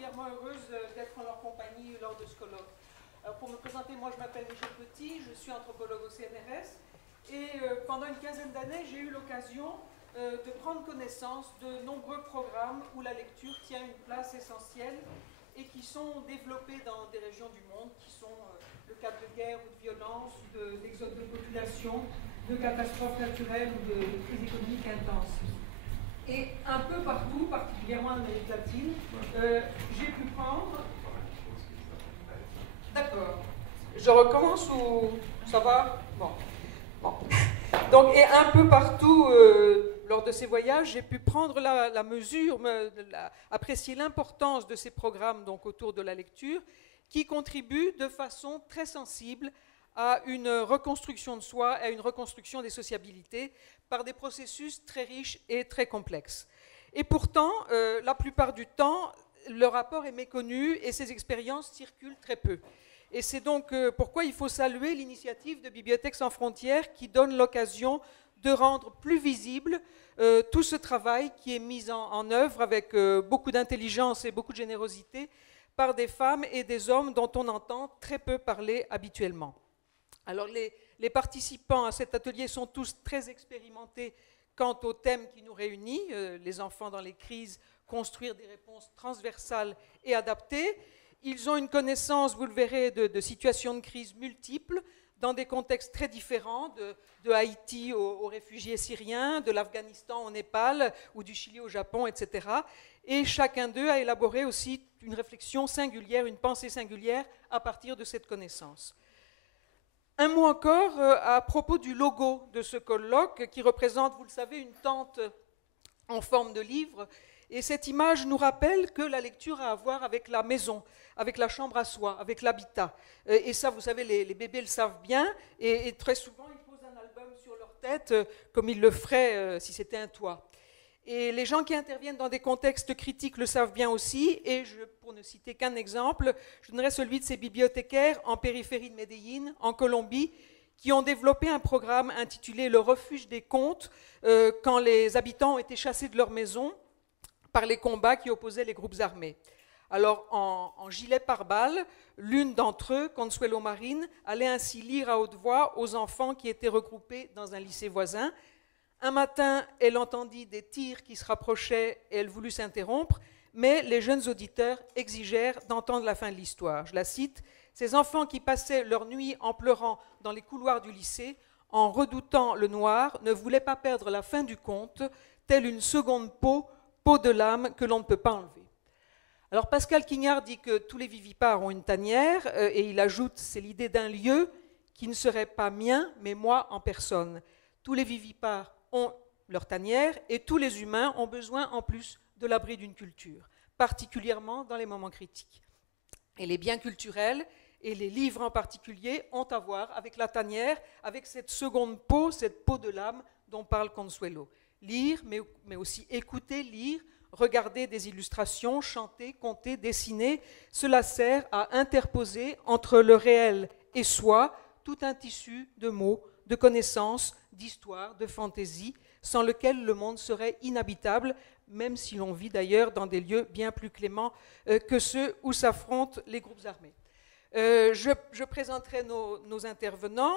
particulièrement heureuse d'être en leur compagnie lors de ce colloque. Pour me présenter, moi je m'appelle Michel Petit, je suis anthropologue au CNRS et pendant une quinzaine d'années, j'ai eu l'occasion de prendre connaissance de nombreux programmes où la lecture tient une place essentielle et qui sont développés dans des régions du monde qui sont le cas de guerre ou de violence, d'exode de population, de catastrophes naturelles ou de crises économiques intenses. Et un peu partout, particulièrement en Amérique latine, j'ai pu prendre... D'accord. Je recommence ou ça va? Bon. Donc, et un peu partout, lors de ces voyages, j'ai pu prendre la mesure, apprécier l'importance de ces programmes donc, autour de la lecture, qui contribuent de façon très sensible à une reconstruction de soi, à une reconstruction des sociabilités, par des processus très riches et très complexes. Et pourtant, la plupart du temps, le rapport est méconnu et ces expériences circulent très peu. Et c'est donc pourquoi il faut saluer l'initiative de Bibliothèques sans frontières qui donne l'occasion de rendre plus visible tout ce travail qui est mis en œuvre avec beaucoup d'intelligence et beaucoup de générosité par des femmes et des hommes dont on entend très peu parler habituellement. Alors les participants à cet atelier sont tous très expérimentés quant au thème qui nous réunit, les enfants dans les crises, construire des réponses transversales et adaptées. Ils ont une connaissance, vous le verrez, de situations de crise multiples, dans des contextes très différents, de Haïti aux réfugiés syriens, de l'Afghanistan au Népal, ou du Chili au Japon, etc. Et chacun d'eux a élaboré aussi une réflexion singulière, une pensée singulière à partir de cette connaissance. Un mot encore à propos du logo de ce colloque, qui représente, vous le savez, une tente en forme de livre. Et cette image nous rappelle que la lecture a à voir avec la maison, avec la chambre à soi, avec l'habitat. Et ça, vous savez, les bébés le savent bien, et très souvent, ils posent un album sur leur tête, comme ils le feraient si c'était un toit. Et les gens qui interviennent dans des contextes critiques le savent bien aussi, et pour ne citer qu'un exemple, je donnerai celui de ces bibliothécaires en périphérie de Medellín, en Colombie, qui ont développé un programme intitulé « Le refuge des contes », quand les habitants ont été chassés de leur maison par les combats qui opposaient les groupes armés. Alors, en gilet pare-balles, l'une d'entre eux, Consuelo Marín, allait ainsi lire à haute voix aux enfants qui étaient regroupés dans un lycée voisin. Un matin, elle entendit des tirs qui se rapprochaient et elle voulut s'interrompre, mais les jeunes auditeurs exigèrent d'entendre la fin de l'histoire. Je la cite, « Ces enfants qui passaient leur nuit en pleurant dans les couloirs du lycée, en redoutant le noir, ne voulaient pas perdre la fin du conte, telle une seconde peau de l'âme que l'on ne peut pas enlever. » Alors Pascal Quignard dit que tous les vivipares ont une tanière et il ajoute, c'est l'idée d'un lieu qui ne serait pas mien, mais moi en personne. Tous les vivipares ont leur tanière et tous les humains ont besoin en plus de l'abri d'une culture, particulièrement dans les moments critiques. Et les biens culturels et les livres en particulier ont à voir avec la tanière, avec cette seconde peau, cette peau de l'âme dont parle Consuelo. Lire, mais aussi écouter, lire, regarder des illustrations, chanter, conter, dessiner, cela sert à interposer entre le réel et soi tout un tissu de mots, de connaissances, d'histoire, de fantaisie, sans lequel le monde serait inhabitable, même si l'on vit d'ailleurs dans des lieux bien plus cléments que ceux où s'affrontent les groupes armés. Je présenterai nos intervenants.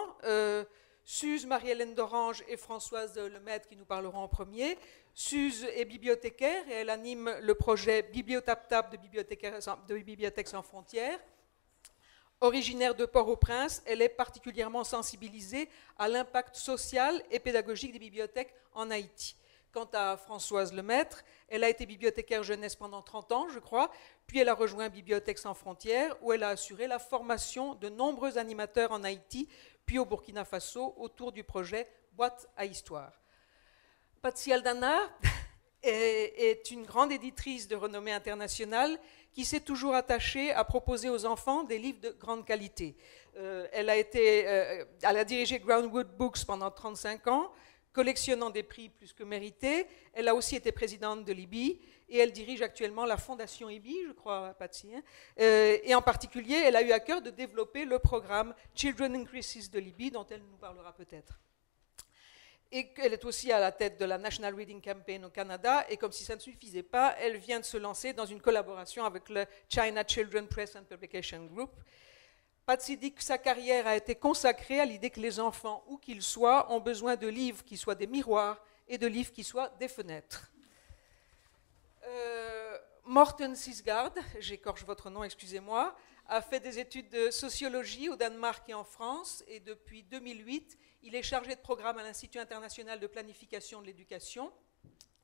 Suze, Marie-Hélène d'Orange et Françoise Lemaître qui nous parleront en premier. Suze est bibliothécaire et elle anime le projet Bibliotap-Tap de Bibliothèques sans frontières. Originaire de Port-au-Prince, elle est particulièrement sensibilisée à l'impact social et pédagogique des bibliothèques en Haïti. Quant à Françoise Lemaître, elle a été bibliothécaire jeunesse pendant 30 ans, je crois, puis elle a rejoint Bibliothèques sans frontières, où elle a assuré la formation de nombreux animateurs en Haïti, puis au Burkina Faso, autour du projet Boîte à Histoire. Patsy Aldana est une grande éditrice de renommée internationale qui s'est toujours attachée à proposer aux enfants des livres de grande qualité. Elle a dirigé Groundwood Books pendant 35 ans, collectionnant des prix plus que mérités. Elle a aussi été présidente de l'IBI et elle dirige actuellement la fondation IBI, je crois, Patsy. Et en particulier, elle a eu à cœur de développer le programme Children in Crisis de l'IBI, dont elle nous parlera peut-être. et qu'elle est aussi à la tête de la National Reading Campaign au Canada, et comme si ça ne suffisait pas, elle vient de se lancer dans une collaboration avec le China Children Press and Publication Group. Patsy dit que sa carrière a été consacrée à l'idée que les enfants, où qu'ils soient, ont besoin de livres qui soient des miroirs et de livres qui soient des fenêtres. Morten Sisgaard, j'écorche votre nom, excusez-moi, a fait des études de sociologie au Danemark et en France, et depuis 2008, il est chargé de programme à l'Institut international de planification de l'éducation,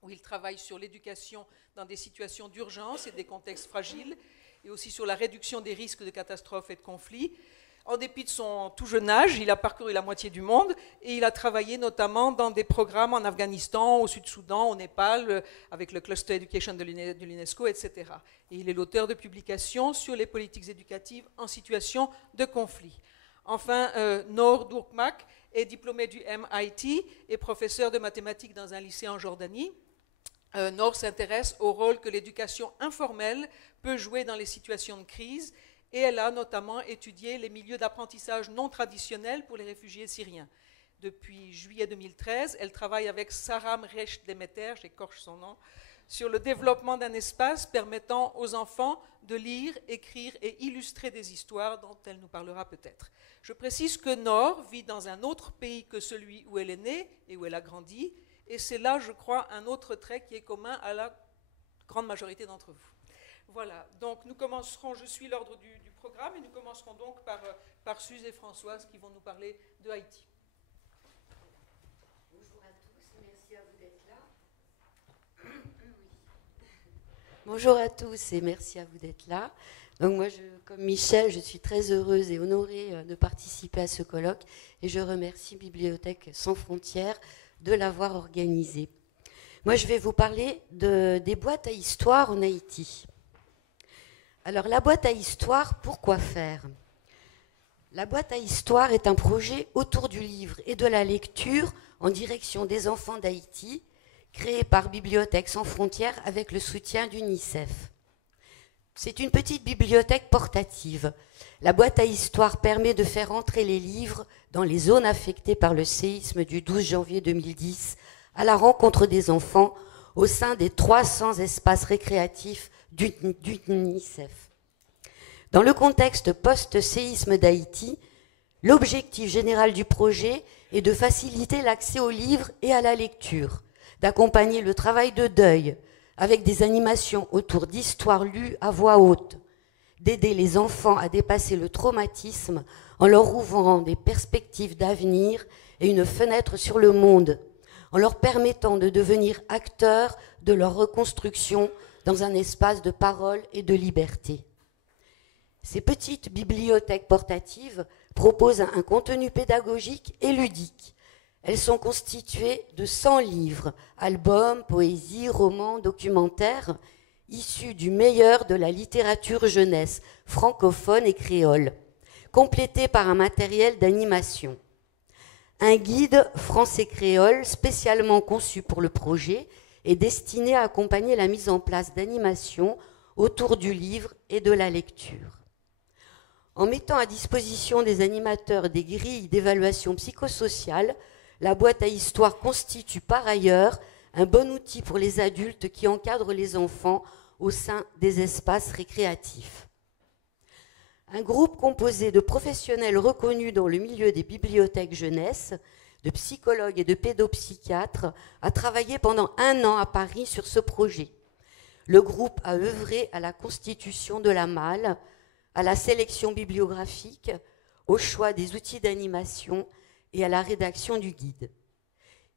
où il travaille sur l'éducation dans des situations d'urgence et des contextes fragiles, et aussi sur la réduction des risques de catastrophes et de conflits. En dépit de son tout jeune âge, il a parcouru la moitié du monde et il a travaillé notamment dans des programmes en Afghanistan, au Sud-Soudan, au Népal, avec le Cluster Education de l'UNESCO, etc. Et il est l'auteur de publications sur les politiques éducatives en situation de conflit. Enfin, Noor Dourkmak est diplômé du MIT et professeur de mathématiques dans un lycée en Jordanie. Noor s'intéresse au rôle que l'éducation informelle peut jouer dans les situations de crise, et elle a notamment étudié les milieux d'apprentissage non traditionnels pour les réfugiés syriens. Depuis juillet 2013, elle travaille avec Saram Resh-Demeter, j'écorche son nom, sur le développement d'un espace permettant aux enfants de lire, écrire et illustrer des histoires dont elle nous parlera peut-être. Je précise que Noor vit dans un autre pays que celui où elle est née et où elle a grandi, et c'est là, je crois, un autre trait qui est commun à la grande majorité d'entre vous. Voilà, donc nous commencerons, je suis l'ordre du programme, et nous commencerons donc par Suze et Françoise qui vont nous parler de Haïti. Bonjour à tous, merci à vous d'être là. Bonjour à tous et merci à vous d'être là. Donc moi, comme Michel, je suis très heureuse et honorée de participer à ce colloque, et je remercie Bibliothèque Sans Frontières de l'avoir organisé. Moi, je vais vous parler des boîtes à histoire en Haïti. Alors, la boîte à histoire, pourquoi faire? La boîte à histoire est un projet autour du livre et de la lecture en direction des enfants d'Haïti, créé par Bibliothèque Sans Frontières avec le soutien d'UNICEF. C'est une petite bibliothèque portative. La boîte à histoire permet de faire entrer les livres dans les zones affectées par le séisme du 12 janvier 2010 à la rencontre des enfants au sein des 300 espaces récréatifs d'UNICEF. Dans le contexte post-séisme d'Haïti, l'objectif général du projet est de faciliter l'accès aux livres et à la lecture, d'accompagner le travail de deuil avec des animations autour d'histoires lues à voix haute, d'aider les enfants à dépasser le traumatisme en leur ouvrant des perspectives d'avenir et une fenêtre sur le monde, en leur permettant de devenir acteurs de leur reconstruction dans un espace de parole et de liberté. Ces petites bibliothèques portatives proposent un contenu pédagogique et ludique. Elles sont constituées de 100 livres, albums, poésies, romans, documentaires, issus du meilleur de la littérature jeunesse, francophone et créole, complétés par un matériel d'animation. Un guide français-créole spécialement conçu pour le projet est destiné à accompagner la mise en place d'animations autour du livre et de la lecture. En mettant à disposition des animateurs des grilles d'évaluation psychosociale, la boîte à histoire constitue par ailleurs un bon outil pour les adultes qui encadrent les enfants au sein des espaces récréatifs. Un groupe composé de professionnels reconnus dans le milieu des bibliothèques jeunesse, de psychologues et de pédopsychiatres, a travaillé pendant 1 an à Paris sur ce projet. Le groupe a œuvré à la constitution de la malle, à la sélection bibliographique, au choix des outils d'animation et à la rédaction du guide.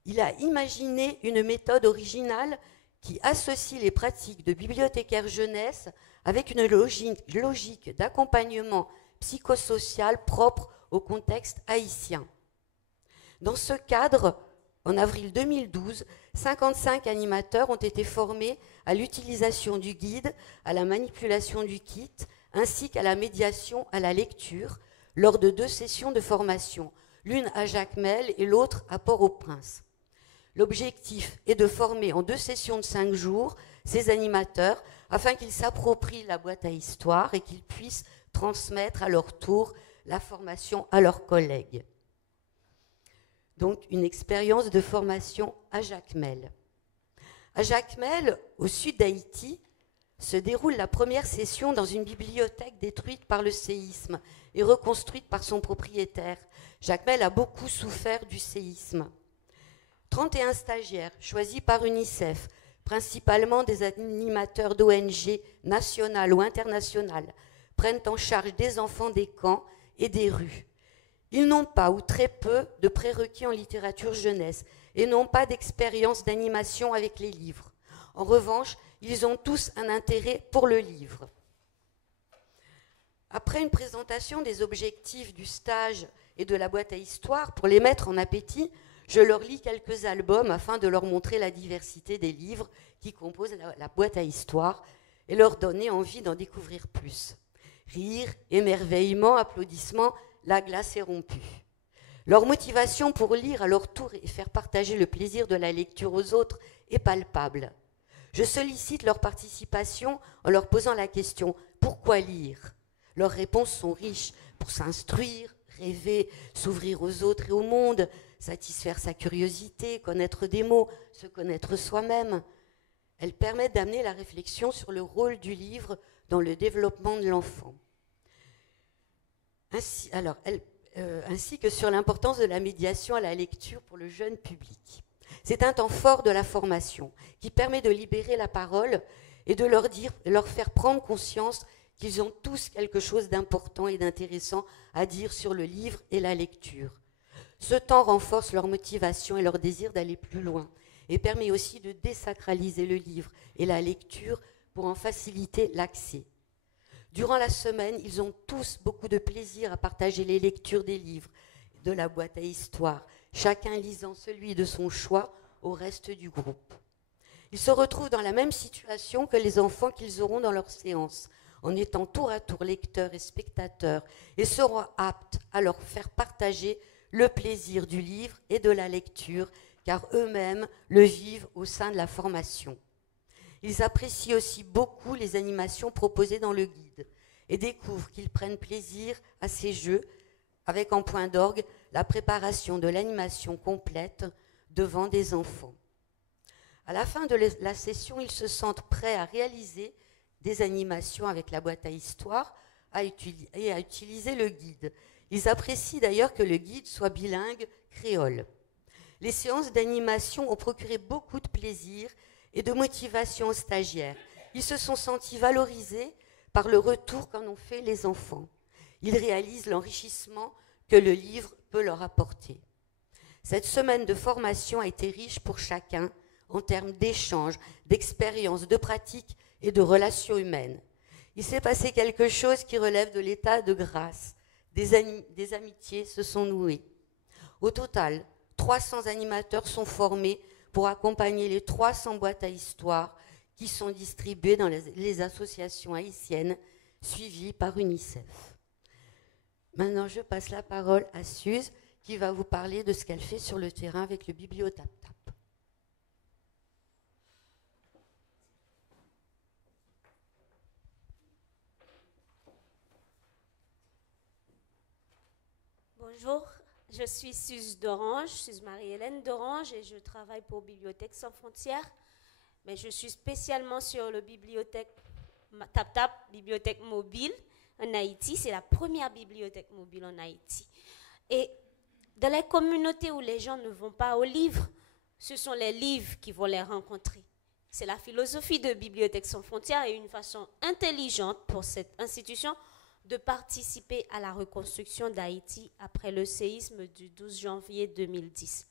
Il a imaginé une méthode originale qui associe les pratiques de bibliothécaire jeunesse avec une logique d'accompagnement psychosocial propre au contexte haïtien. Dans ce cadre, en avril 2012, 55 animateurs ont été formés à l'utilisation du guide, à la manipulation du kit, ainsi qu'à la médiation à la lecture, lors de 2 sessions de formation, l'une à Jacmel et l'autre à Port-au-Prince. L'objectif est de former en 2 sessions de 5 jours ces animateurs afin qu'ils s'approprient la boîte à histoire et qu'ils puissent transmettre à leur tour la formation à leurs collègues. donc une expérience de formation à Jacmel. À Jacmel, au sud d'Haïti, se déroule la première session dans une bibliothèque détruite par le séisme et reconstruite par son propriétaire. Jacmel a beaucoup souffert du séisme. 31 stagiaires choisis par UNICEF, principalement des animateurs d'ONG nationales ou internationales, prennent en charge des enfants des camps et des rues. Ils n'ont pas ou très peu de prérequis en littérature jeunesse et n'ont pas d'expérience d'animation avec les livres. En revanche, ils ont tous un intérêt pour le livre. Après une présentation des objectifs du stage et de la boîte à histoire, pour les mettre en appétit, je leur lis quelques albums afin de leur montrer la diversité des livres qui composent la boîte à histoire et leur donner envie d'en découvrir plus. Rire, émerveillement, applaudissements, la glace est rompue. Leur motivation pour lire à leur tour et faire partager le plaisir de la lecture aux autres est palpable. Je sollicite leur participation en leur posant la question « Pourquoi lire ?» Leurs réponses sont riches pour s'instruire, rêver, s'ouvrir aux autres et au monde, satisfaire sa curiosité, connaître des mots, se connaître soi-même. Elles permettent d'amener la réflexion sur le rôle du livre dans le développement de l'enfant. Ainsi que sur l'importance de la médiation à la lecture pour le jeune public. C'est un temps fort de la formation qui permet de libérer la parole et de leur faire prendre conscience qu'ils ont tous quelque chose d'important et d'intéressant à dire sur le livre et la lecture. Ce temps renforce leur motivation et leur désir d'aller plus loin et permet aussi de désacraliser le livre et la lecture pour en faciliter l'accès. Durant la semaine, ils ont tous beaucoup de plaisir à partager les lectures des livres de la boîte à histoire, chacun lisant celui de son choix au reste du groupe. Ils se retrouvent dans la même situation que les enfants qu'ils auront dans leur séance, en étant tour à tour lecteurs et spectateurs, et seront aptes à leur faire partager le plaisir du livre et de la lecture, car eux-mêmes le vivent au sein de la formation. Ils apprécient aussi beaucoup les animations proposées dans le guide et découvrent qu'ils prennent plaisir à ces jeux, avec en point d'orgue la préparation de l'animation complète devant des enfants. À la fin de la session, ils se sentent prêts à réaliser des animations avec la boîte à histoire et à utiliser le guide. Ils apprécient d'ailleurs que le guide soit bilingue créole. Les séances d'animation ont procuré beaucoup de plaisir et de motivation aux stagiaires. Ils se sont sentis valorisés par le retour qu'en ont fait les enfants. Ils réalisent l'enrichissement que le livre peut leur apporter. Cette semaine de formation a été riche pour chacun en termes d'échanges, d'expériences, de pratiques et de relations humaines. Il s'est passé quelque chose qui relève de l'état de grâce. Des amitiés se sont nouées. Au total, 300 animateurs sont formés pour accompagner les 300 boîtes à histoire qui sont distribuées dans les associations haïtiennes suivies par UNICEF. Maintenant, je passe la parole à Suze qui va vous parler de ce qu'elle fait sur le terrain avec le BiblioTapTap. Bonjour, je suis Suze d'Orange, Suze Marie-Hélène d'Orange et je travaille pour Bibliothèques sans frontières. Mais je suis spécialement sur le bibliothèque TapTap, bibliothèque mobile en Haïti. C'est la première bibliothèque mobile en Haïti. Et dans les communautés où les gens ne vont pas aux livres, ce sont les livres qui vont les rencontrer. C'est la philosophie de Bibliothèques sans frontières et une façon intelligente pour cette institution de participer à la reconstruction d'Haïti après le séisme du 12 janvier 2010.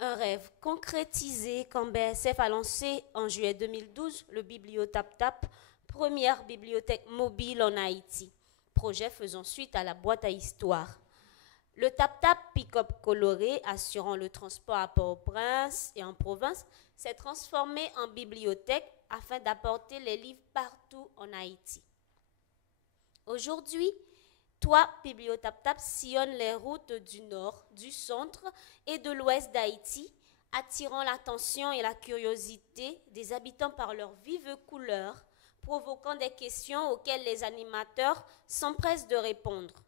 Un rêve concrétisé quand BSF a lancé en juillet 2012 le BiblioTapTap, première bibliothèque mobile en Haïti, projet faisant suite à la boîte à histoire. Le TapTap pick-up coloré assurant le transport à Port-au-Prince et en province s'est transformé en bibliothèque afin d'apporter les livres partout en Haïti. Aujourd'hui, toi, BiblioTapTap sillonne les routes du nord, du centre et de l'ouest d'Haïti, attirant l'attention et la curiosité des habitants par leurs vives couleurs, provoquant des questions auxquelles les animateurs s'empressent de répondre.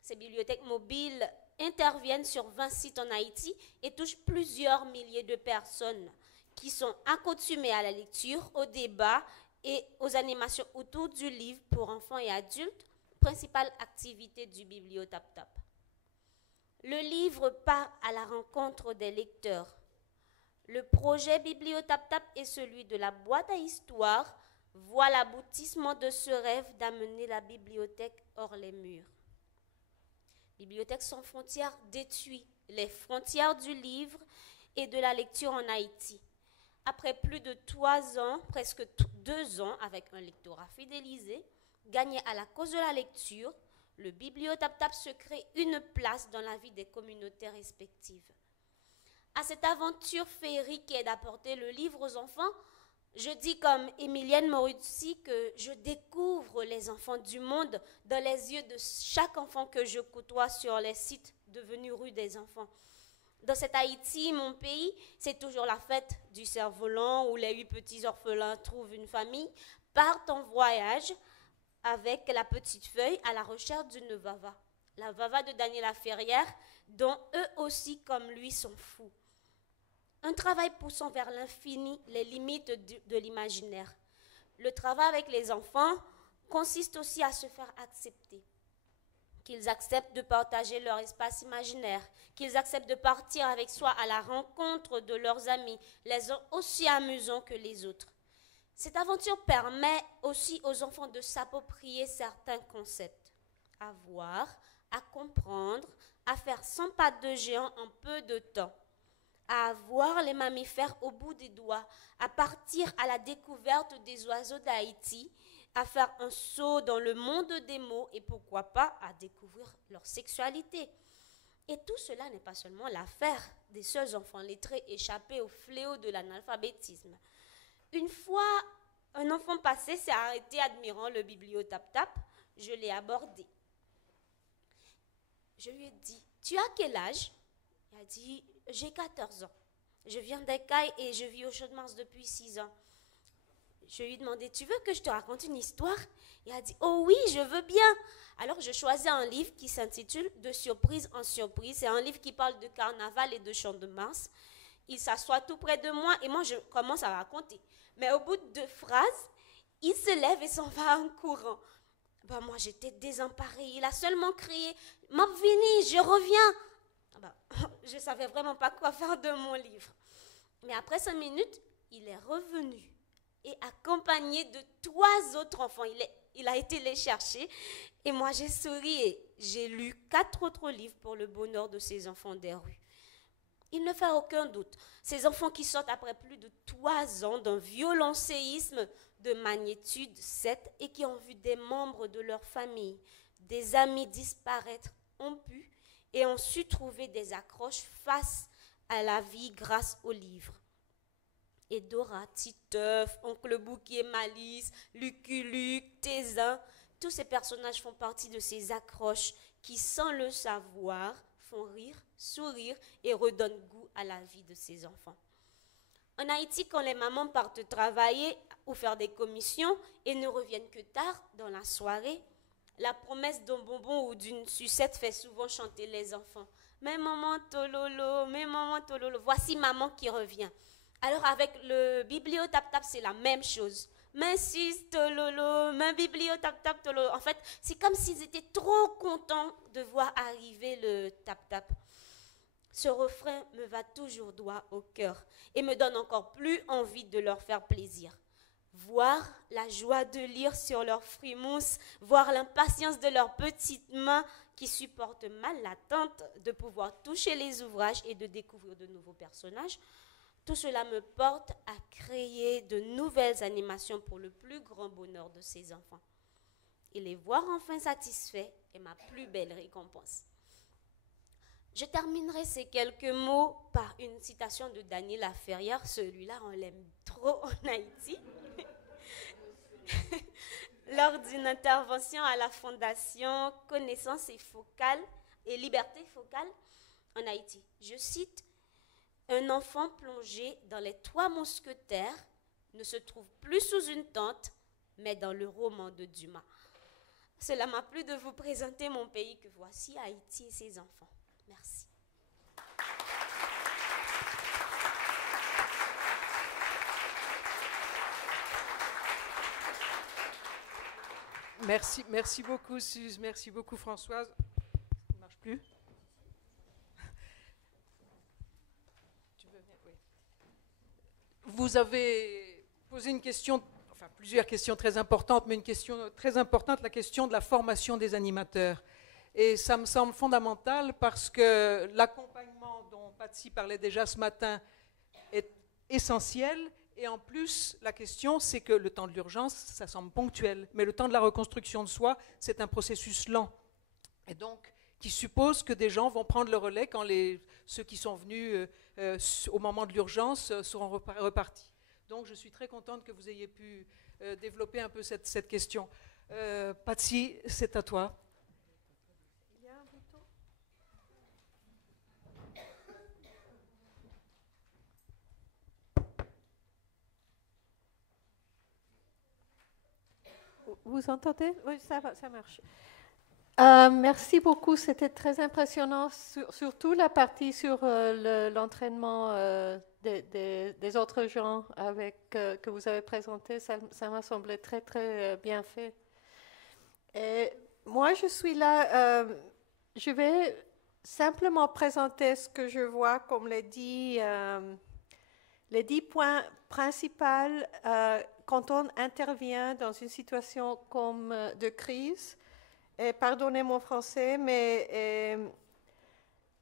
Ces bibliothèques mobiles interviennent sur 20 sites en Haïti et touchent plusieurs milliers de personnes qui sont accoutumées à la lecture, au débat et aux animations autour du livre pour enfants et adultes, principale activité du BiblioTapTap. Le livre part à la rencontre des lecteurs. Le projet BiblioTapTap et celui de la boîte à histoire voient l'aboutissement de ce rêve d'amener la bibliothèque hors les murs. Bibliothèque sans frontières détruit les frontières du livre et de la lecture en Haïti. Après plus de 3 ans, presque 2 ans, avec un lectorat fidélisé, gagné à la cause de la lecture, le BiblioTapTap se crée une place dans la vie des communautés respectives. À cette aventure féerique qui est d'apporter le livre aux enfants, je dis comme Emilienne Moruzzi que je découvre les enfants du monde dans les yeux de chaque enfant que je côtoie sur les sites devenus rue des enfants. Dans cet Haïti, mon pays, c'est toujours la fête du cerf-volant où les 8 petits orphelins trouvent une famille, partent en voyage avec la petite feuille à la recherche d'une vava. La vava de Daniela Ferrière, dont eux aussi, comme lui, sont fous. Un travail poussant vers l'infini les limites de l'imaginaire. Le travail avec les enfants consiste aussi à se faire accepter. Qu'ils acceptent de partager leur espace imaginaire, qu'ils acceptent de partir avec soi à la rencontre de leurs amis, les uns aussi amusants que les autres. Cette aventure permet aussi aux enfants de s'approprier certains concepts, à voir, à comprendre, à faire 100 pattes de géant en peu de temps, à voir les mammifères au bout des doigts, à partir à la découverte des oiseaux d'Haïti, à faire un saut dans le monde des mots et pourquoi pas à découvrir leur sexualité. Et tout cela n'est pas seulement l'affaire des seuls enfants lettrés échappés au fléau de l'analphabétisme. Une fois un enfant passé s'est arrêté admirant le BiblioTapTap, je l'ai abordé. Je lui ai dit, tu as quel âge? Il a dit, j'ai 14 ans. Je viens d'Ekaï et je vis au Champ-de-Mars depuis 6 ans. Je lui ai demandé, tu veux que je te raconte une histoire? Il a dit, oh oui, je veux bien. Alors je choisis un livre qui s'intitule De surprise en surprise. C'est un livre qui parle de carnaval et de Champ-de-Mars. Il s'assoit tout près de moi et moi je commence à raconter. Mais au bout de 2 phrases, il se lève et s'en va en courant. Ben, moi j'étais désemparée. Il a seulement crié, Mopvini, je reviens. Ben, je ne savais vraiment pas quoi faire de mon livre. Mais après 5 minutes, il est revenu. Et accompagné de 3 autres enfants. Il a été les chercher. Et moi, j'ai souri et j'ai lu 4 autres livres pour le bonheur de ces enfants des rues. Il ne fait aucun doute. Ces enfants qui sortent après plus de 3 ans d'un violent séisme de magnitude 7 et qui ont vu des membres de leur famille, des amis disparaître, ont pu et ont su trouver des accroches face à la vie grâce aux livres. Edora, Titeuf, Oncle Bouquet, Malice, Lucky Luke, Tézin, tous ces personnages font partie de ces accroches qui, sans le savoir, font rire, sourire et redonnent goût à la vie de ces enfants. En Haïti, quand les mamans partent travailler ou faire des commissions et ne reviennent que tard dans la soirée, la promesse d'un bonbon ou d'une sucette fait souvent chanter les enfants. « Mais maman tololo, voici maman qui revient ». Alors avec le BiblioTapTap, c'est la même chose. Mais sis tololo, mais BiblioTapTap tololo. En fait, c'est comme s'ils étaient trop contents de voir arriver le tap-tap. Ce refrain me va toujours droit au cœur et me donne encore plus envie de leur faire plaisir. Voir la joie de lire sur leurs frimousse, voir l'impatience de leurs petites mains qui supportent mal l'attente de pouvoir toucher les ouvrages et de découvrir de nouveaux personnages. Tout cela me porte à créer de nouvelles animations pour le plus grand bonheur de ces enfants. Et les voir enfin satisfaits est ma plus belle récompense. Je terminerai ces quelques mots par une citation de Daniela Ferrière. Celui-là, on l'aime trop en Haïti. Lors d'une intervention à la Fondation Connaissance et Liberté Focale en Haïti. Je cite, « Un enfant plongé dans les 3 mousquetaires ne se trouve plus sous une tente, mais dans le roman de Dumas. » Cela m'a plu de vous présenter mon pays que voici, Haïti et ses enfants. Merci. Merci beaucoup Suze, merci beaucoup Françoise. Ça ne marche plus. Tu veux venir? Oui. Vous avez posé une question, enfin plusieurs questions très importantes, mais une question très importante, la question de la formation des animateurs. Et ça me semble fondamental parce que l'accompagnement dont Patsy parlait déjà ce matin est essentiel. Et en plus, la question, c'est que le temps de l'urgence, ça semble ponctuel, mais le temps de la reconstruction de soi, c'est un processus lent. Et donc, qui suppose que des gens vont prendre le relais quand ceux qui sont venus au moment de l'urgence seront repartis. Donc, je suis très contente que vous ayez pu développer un peu cette question. Patsy, c'est à toi. Il y a un bouton ? Vous entendez? Oui, ça va, ça marche. Merci beaucoup, c'était très impressionnant, surtout la partie sur l'entraînement des autres gens que vous avez présenté, ça m'a semblé très très bien fait. Et moi je suis là, je vais simplement présenter ce que je vois comme les 10 points principaux quand on intervient dans une situation comme de crise. Et pardonnez mon français, mais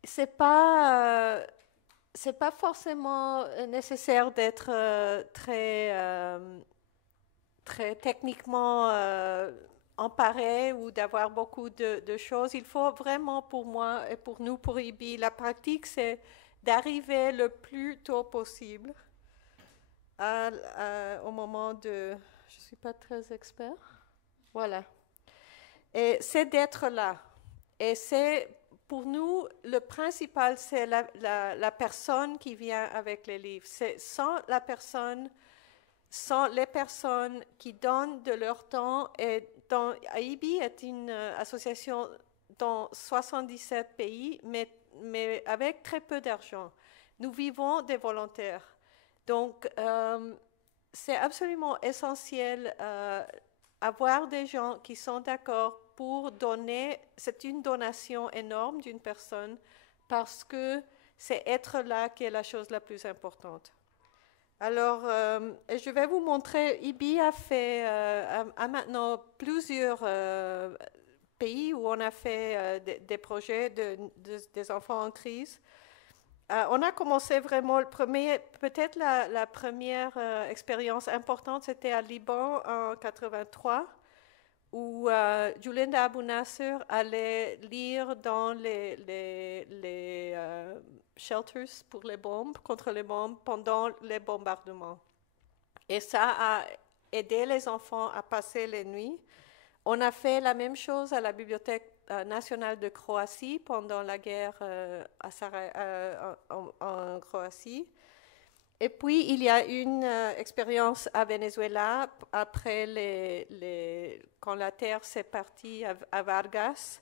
c'est pas forcément nécessaire d'être très techniquement emparé ou d'avoir beaucoup de choses. Il faut vraiment, pour moi et pour nous, pour IBI, la pratique, c'est d'arriver le plus tôt possible au moment de... Je ne suis pas très expert. Voilà. Et c'est d'être là. Et c'est, pour nous, le principal, c'est la personne qui vient avec les livres. C'est sans les personnes qui donnent de leur temps. Et AIBI est une association dans 77 pays, mais avec très peu d'argent. Nous vivons des volontaires. Donc, c'est absolument essentiel avoir des gens qui sont d'accord pour donner. C'est une donation énorme d'une personne parce que c'est être là qui est la chose la plus importante. Alors, je vais vous montrer, IBI a fait a maintenant plusieurs pays où on a fait des projets des enfants en crise. On a commencé vraiment, peut-être la première expérience importante, c'était à Liban en 1983, où Julinda Abou Nasser allait lire dans les shelters pour les bombes, contre les bombes, pendant les bombardements. Et ça a aidé les enfants à passer les nuits. On a fait la même chose à la Bibliothèque nationale de Croatie pendant la guerre en Croatie. Et puis, il y a une expérience à Venezuela après quand la terre s'est partie à Vargas,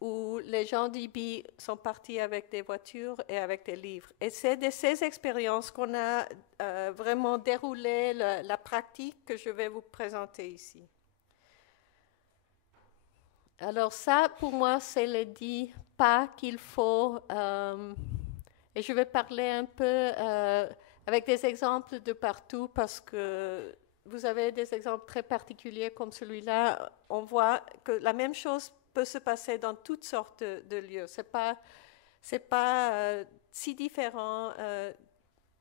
où les gens d'IBI sont partis avec des voitures et avec des livres. Et c'est de ces expériences qu'on a vraiment déroulé la pratique que je vais vous présenter ici. Alors ça, pour moi, c'est les 10 pas qu'il faut, et je vais parler un peu avec des exemples de partout, parce que vous avez des exemples très particuliers comme celui-là. On voit que la même chose peut se passer dans toutes sortes de lieux. C'est pas si différent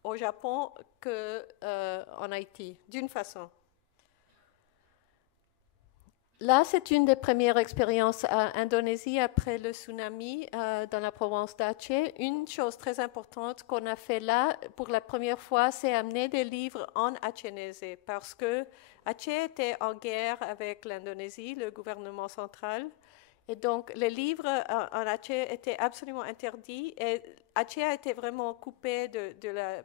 au Japon qu'en Haïti, d'une façon. Là, c'est une des premières expériences en Indonésie après le tsunami dans la province d'Aceh. Une chose très importante qu'on a fait là pour la première fois, c'est amener des livres en achénésé, parce que Aceh était en guerre avec l'Indonésie, le gouvernement central. Et donc, les livres en Aceh étaient absolument interdits. Et Aceh a été vraiment coupé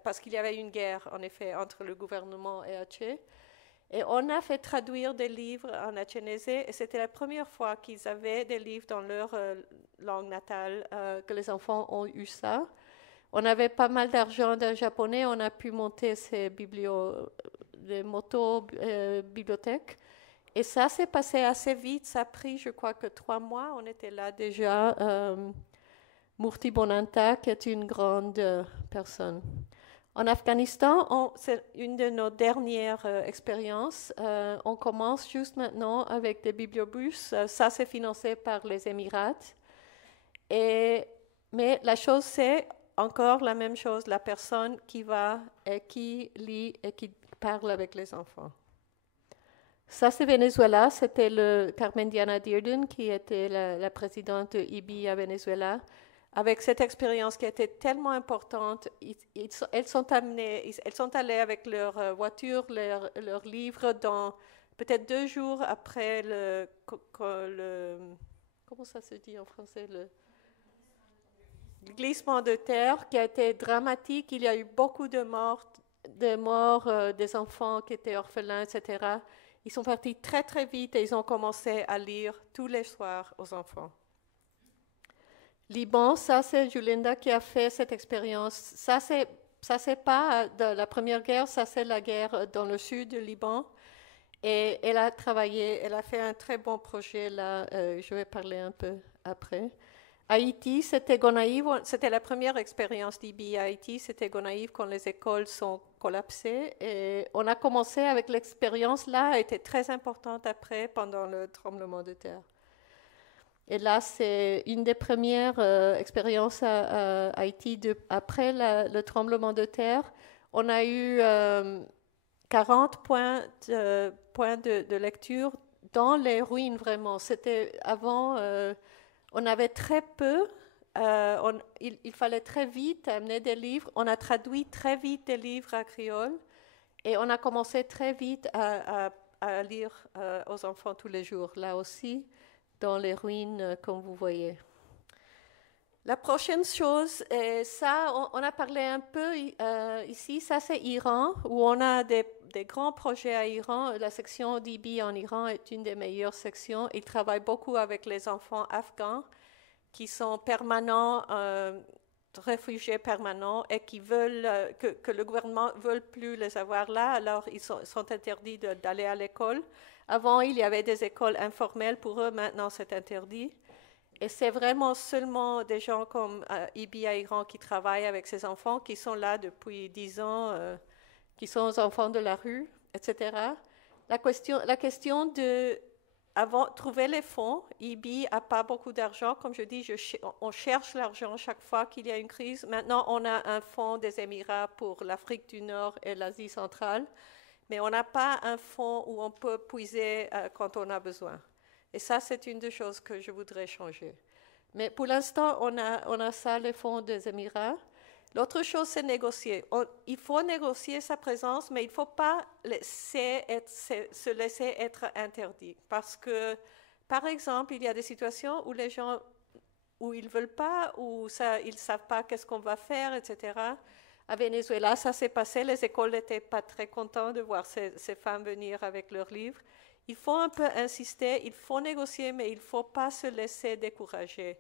parce qu'il y avait une guerre, en effet, entre le gouvernement et Aceh. Et on a fait traduire des livres en atchénésé, et c'était la première fois qu'ils avaient des livres dans leur langue natale, que les enfants ont eu ça. On avait pas mal d'argent d'un japonais, on a pu monter des moto-bibliothèques. Et ça s'est passé assez vite, ça a pris, je crois que 3 mois, on était là déjà. Murthy Bonanta, qui est une grande personne. En Afghanistan, c'est une de nos dernières expériences. On commence juste maintenant avec des bibliobus. Ça, c'est financé par les Émirats. Mais la chose, c'est encore la même chose, la personne qui va et qui lit et qui parle avec les enfants. Ça, c'est Venezuela. C'était Carmen Diana Dearden, qui était la présidente de IBI à Venezuela. Avec cette expérience qui était tellement importante, elles sont allées avec leur voiture, leurs livres, peut-être 2 jours après comment ça se dit en français, le glissement de terre qui a été dramatique. Il y a eu beaucoup de morts, des enfants qui étaient orphelins, etc. Ils sont partis très très vite et ils ont commencé à lire tous les soirs aux enfants. Liban, ça c'est Julinda qui a fait cette expérience. Ça c'est pas de la première guerre, ça c'est la guerre dans le sud du Liban. Et elle a travaillé, elle a fait un très bon projet là, je vais parler un peu après. Haïti, c'était Gonaïve, c'était la première expérience d'IBI à Haïti, c'était Gonaïve quand les écoles sont collapsées. Et on a commencé avec l'expérience là, elle était très importante après, pendant le tremblement de terre. Et là, c'est une des premières expériences à Haïti après le tremblement de terre. On a eu 40 points de lecture dans les ruines, vraiment. C'était avant, on avait très peu. Il fallait très vite amener des livres. On a traduit très vite des livres à créole. Et on a commencé très vite à lire aux enfants tous les jours, là aussi, dans les ruines, comme vous voyez. La prochaine chose, ça, on a parlé un peu ici, ça c'est Iran, où on a des grands projets à Iran. La section d'IBI en Iran est une des meilleures sections. Ils travaillent beaucoup avec les enfants afghans qui sont permanents, réfugiés permanents et qui veulent que le gouvernement ne veut plus les avoir là, alors ils sont interdits d'aller à l'école. Avant, il y avait des écoles informelles pour eux, maintenant c'est interdit. Et c'est vraiment seulement des gens comme IBI à Iran qui travaillent avec ces enfants, qui sont là depuis 10 ans, qui sont aux enfants de la rue, etc. La question de trouver les fonds, IBI n'a pas beaucoup d'argent. Comme je dis, on cherche l'argent chaque fois qu'il y a une crise. Maintenant, on a un fonds des Émirats pour l'Afrique du Nord et l'Asie centrale. Mais on n'a pas un fonds où on peut puiser quand on a besoin. Et ça, c'est une des choses que je voudrais changer. Mais pour l'instant, on a ça, les fonds des Émirats. L'autre chose, c'est négocier. Il faut négocier sa présence, mais il ne faut pas se laisser être interdit. Parce que, par exemple, il y a des situations où les gens, où ils ne veulent pas, où ils ne savent pas qu'est-ce qu'on va faire, etc. À Venezuela, ça s'est passé. Les écoles n'étaient pas très contentes de voir ces femmes venir avec leurs livres. Il faut un peu insister, il faut négocier, mais il ne faut pas se laisser décourager.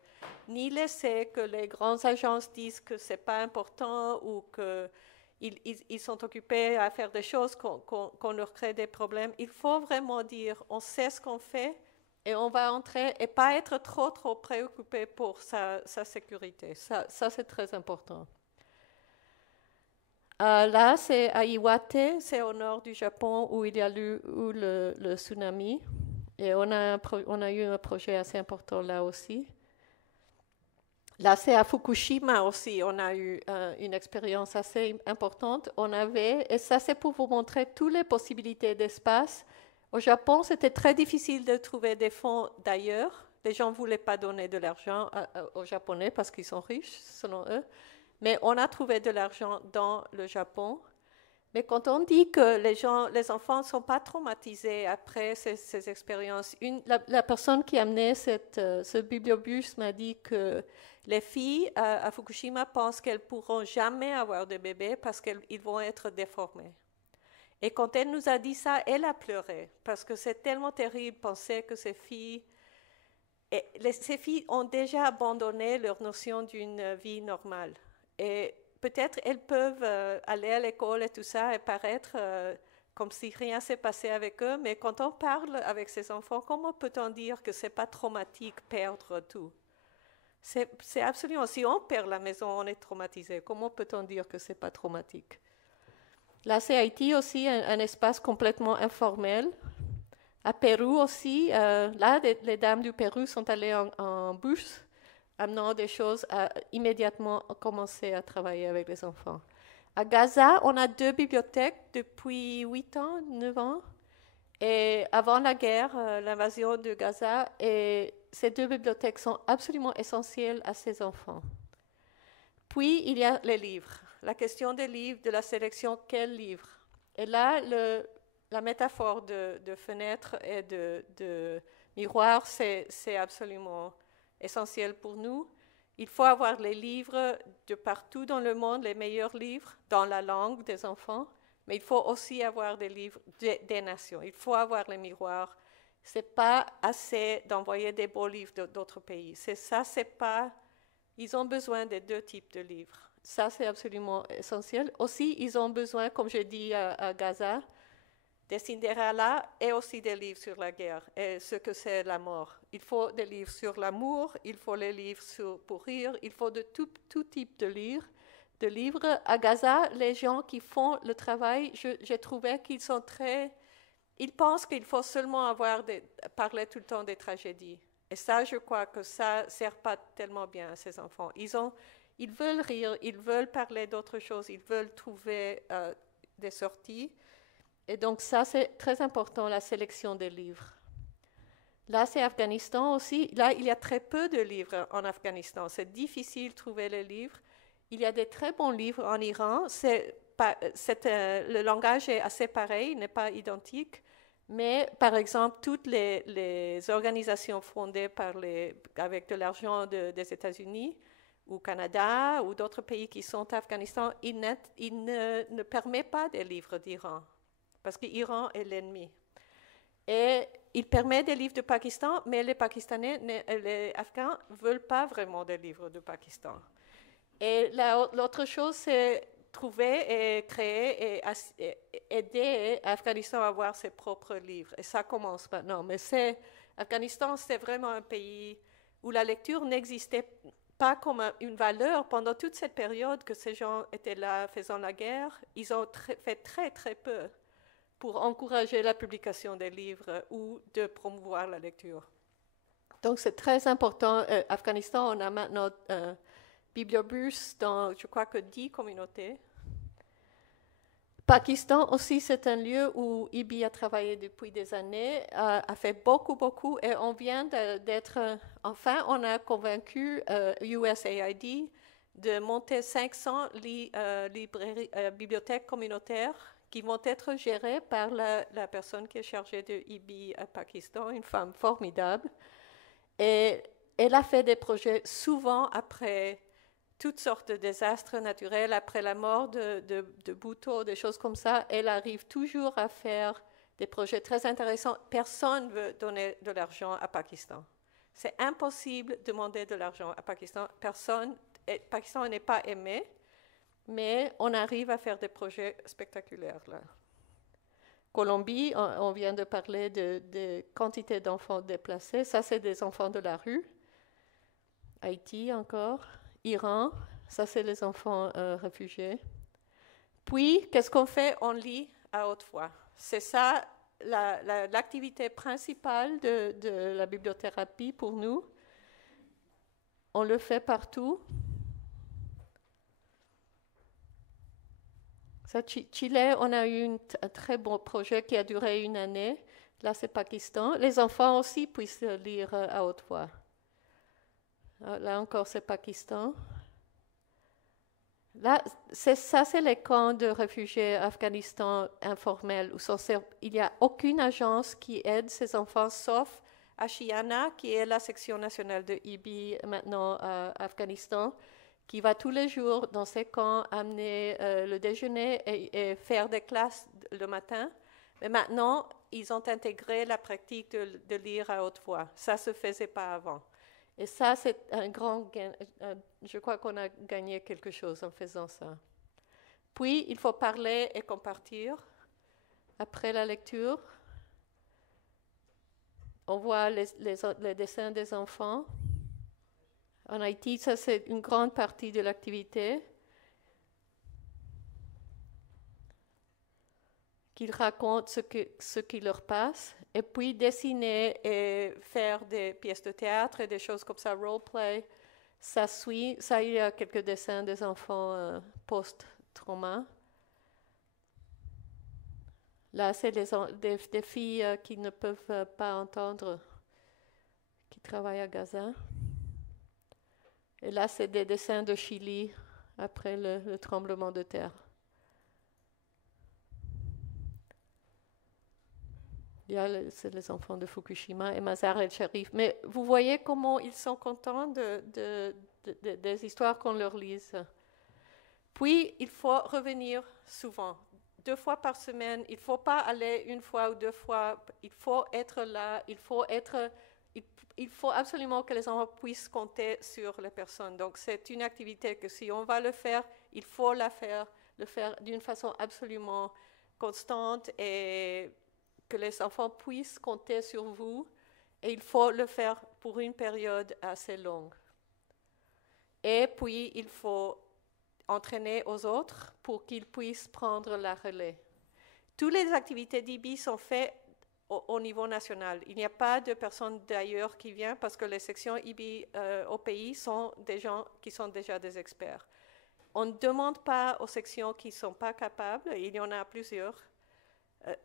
Ni laisser que les grandes agences disent que ce n'est pas important ou qu'ils sont occupés à faire des choses, qu'on leur crée des problèmes. Il faut vraiment dire, on sait ce qu'on fait et on va entrer et pas être trop préoccupé pour sa sécurité. Ça c'est très important. Là, c'est à Iwate, c'est au nord du Japon où il y a eu le tsunami. Et on a eu un projet assez important là aussi. Là, c'est à Fukushima aussi, on a eu une expérience assez importante. Et ça c'est pour vous montrer toutes les possibilités d'espace. Au Japon, c'était très difficile de trouver des fonds d'ailleurs. Les gens ne voulaient pas donner de l'argent aux Japonais parce qu'ils sont riches, selon eux. Mais on a trouvé de l'argent dans le Japon. Mais quand on dit que les enfants ne sont pas traumatisés après ces expériences, la personne qui amenait ce bibliobus m'a dit que les filles à Fukushima pensent qu'elles ne pourront jamais avoir de bébés parce qu'ils vont être déformés. Et quand elle nous a dit ça, elle a pleuré, parce que c'est tellement terrible de penser que ces filles ont déjà abandonné leur notion d'une vie normale. Et peut-être elles peuvent aller à l'école et tout ça et paraître comme si rien s'est passé avec eux, mais quand on parle avec ces enfants, comment peut-on dire que ce n'est pas traumatique perdre tout? C'est absolument, si on perd la maison, on est traumatisé. Comment peut-on dire que ce n'est pas traumatique? Là, c'est Haïti aussi, un espace complètement informel. À Pérou aussi, là, les dames du Pérou sont allées en bus, amenant des choses à immédiatement commencer à travailler avec les enfants. À Gaza, on a 2 bibliothèques depuis 8 ans, 9 ans. Et avant la guerre, l'invasion de Gaza, et ces 2 bibliothèques sont absolument essentielles à ces enfants. Puis, il y a les livres. La question des livres, de la sélection, quel livre? Et là, la métaphore de fenêtre et de miroir, c'est absolument essentiel pour nous. Il faut avoir les livres de partout dans le monde, les meilleurs livres, dans la langue des enfants, mais il faut aussi avoir des livres des nations. Il faut avoir les miroirs. Ce n'est pas assez d'envoyer des beaux livres d'autres pays. Ils ont besoin des 2 types de livres. Ça, c'est absolument essentiel. Aussi, ils ont besoin, comme j'ai dit à Gaza, des Cinderella et aussi des livres sur la guerre et ce que c'est la mort. Il faut des livres sur l'amour, il faut les livres pour rire, il faut de tout type de livres. À Gaza, les gens qui font le travail, j'ai trouvé qu'ils sont ils pensent qu'il faut seulement parler tout le temps des tragédies. Et ça, je crois que ça ne sert pas tellement bien à ces enfants. Ils veulent rire, ils veulent parler d'autres choses, ils veulent trouver des sorties. Et donc ça, c'est très important, la sélection des livres. Là, c'est Afghanistan aussi. Là, il y a très peu de livres en Afghanistan. C'est difficile de trouver les livres. Il y a des très bons livres en Iran. Le langage est assez pareil, n'est pas identique. Mais, par exemple, toutes les organisations fondées avec de l'argent des États-Unis ou Canada ou d'autres pays qui sont en Afghanistan, ils ne permettent pas des livres d'Iran. Parce que l'Iran est l'ennemi. Et il permet des livres du Pakistan, mais les Pakistanais, les Afghans, ne veulent pas vraiment des livres du Pakistan. Et l'autre chose, c'est trouver et créer et aider l'Afghanistan à avoir ses propres livres. Et ça commence maintenant. Mais l'Afghanistan, c'est vraiment un pays où la lecture n'existait pas comme une valeur. Pendant toute cette période que ces gens étaient là faisant la guerre, ils ont fait très, très peu pour encourager la publication des livres ou de promouvoir la lecture. Donc, c'est très important. Afghanistan, on a maintenant bibliobus dans, je crois que 10 communautés. Pakistan aussi, c'est un lieu où IBI a travaillé depuis des années, a fait beaucoup, et on vient enfin, on a convaincu USAID de monter 500 bibliothèques communautaires qui vont être gérées par la personne qui est chargée de IBI à Pakistan, une femme formidable. Et elle a fait des projets souvent après toutes sortes de désastres naturels, après la mort de Bhutto, des choses comme ça. Elle arrive toujours à faire des projets très intéressants. Personne ne veut donner de l'argent à Pakistan. C'est impossible de demander de l'argent à Pakistan. Pakistan n'est pas aimé. Mais on arrive à faire des projets spectaculaires là. Colombie, on vient de parler de quantité d'enfants déplacés. Ça, c'est des enfants de la rue. Haïti encore. Iran, ça, c'est les enfants réfugiés. Puis, qu'est-ce qu'on fait? On lit à haute voix. C'est ça l'activité principale de la bibliothérapie pour nous. On le fait partout. À Chile, on a eu un très bon projet qui a duré 1 année. Là, c'est Pakistan. Les enfants aussi puissent lire à haute voix. Là encore, c'est Pakistan. Là, c'est les camps de réfugiés Afghanistan informels. Il n'y a aucune agence qui aide ces enfants, sauf Ashiana, qui est la section nationale de IBI maintenant à Afghanistan, qui va tous les jours dans ces camps amener le déjeuner et faire des classes le matin. Mais maintenant, ils ont intégré la pratique de lire à haute voix. Ça ne se faisait pas avant. Et ça, c'est un grand gain. Je crois qu'on a gagné quelque chose en faisant ça. Puis, il faut parler et compartir après la lecture. On voit les dessins des enfants. En Haïti, ça, c'est une grande partie de l'activité. Qu'ils racontent ce qui leur passe, et puis dessiner et faire des pièces de théâtre et des choses comme ça, roleplay, ça suit. Ça, il y a quelques dessins des enfants post-trauma. Là, c'est des filles qui ne peuvent pas entendre, qui travaillent à Gaza. Et là, c'est des dessins de Chili après le tremblement de terre. C'est les enfants de Fukushima et Mazar el-Sharif. Mais vous voyez comment ils sont contents des histoires qu'on leur lise. Puis, il faut revenir souvent, 2 fois par semaine. Il ne faut pas aller 1 fois ou 2 fois. Il faut être là. Il faut absolument que les enfants puissent compter sur les personnes. Donc, c'est une activité que si on va le faire, il faut le faire d'une façon absolument constante et que les enfants puissent compter sur vous, et il faut le faire pour une période assez longue. Et puis, il faut entraîner aux autres pour qu'ils puissent prendre la relais. Toutes les activités d'IBI sont faites au niveau national. Il n'y a pas de personnes d'ailleurs qui viennent parce que les sections IBI au pays sont des gens qui sont déjà des experts. On ne demande pas aux sections qui ne sont pas capables, il y en a plusieurs.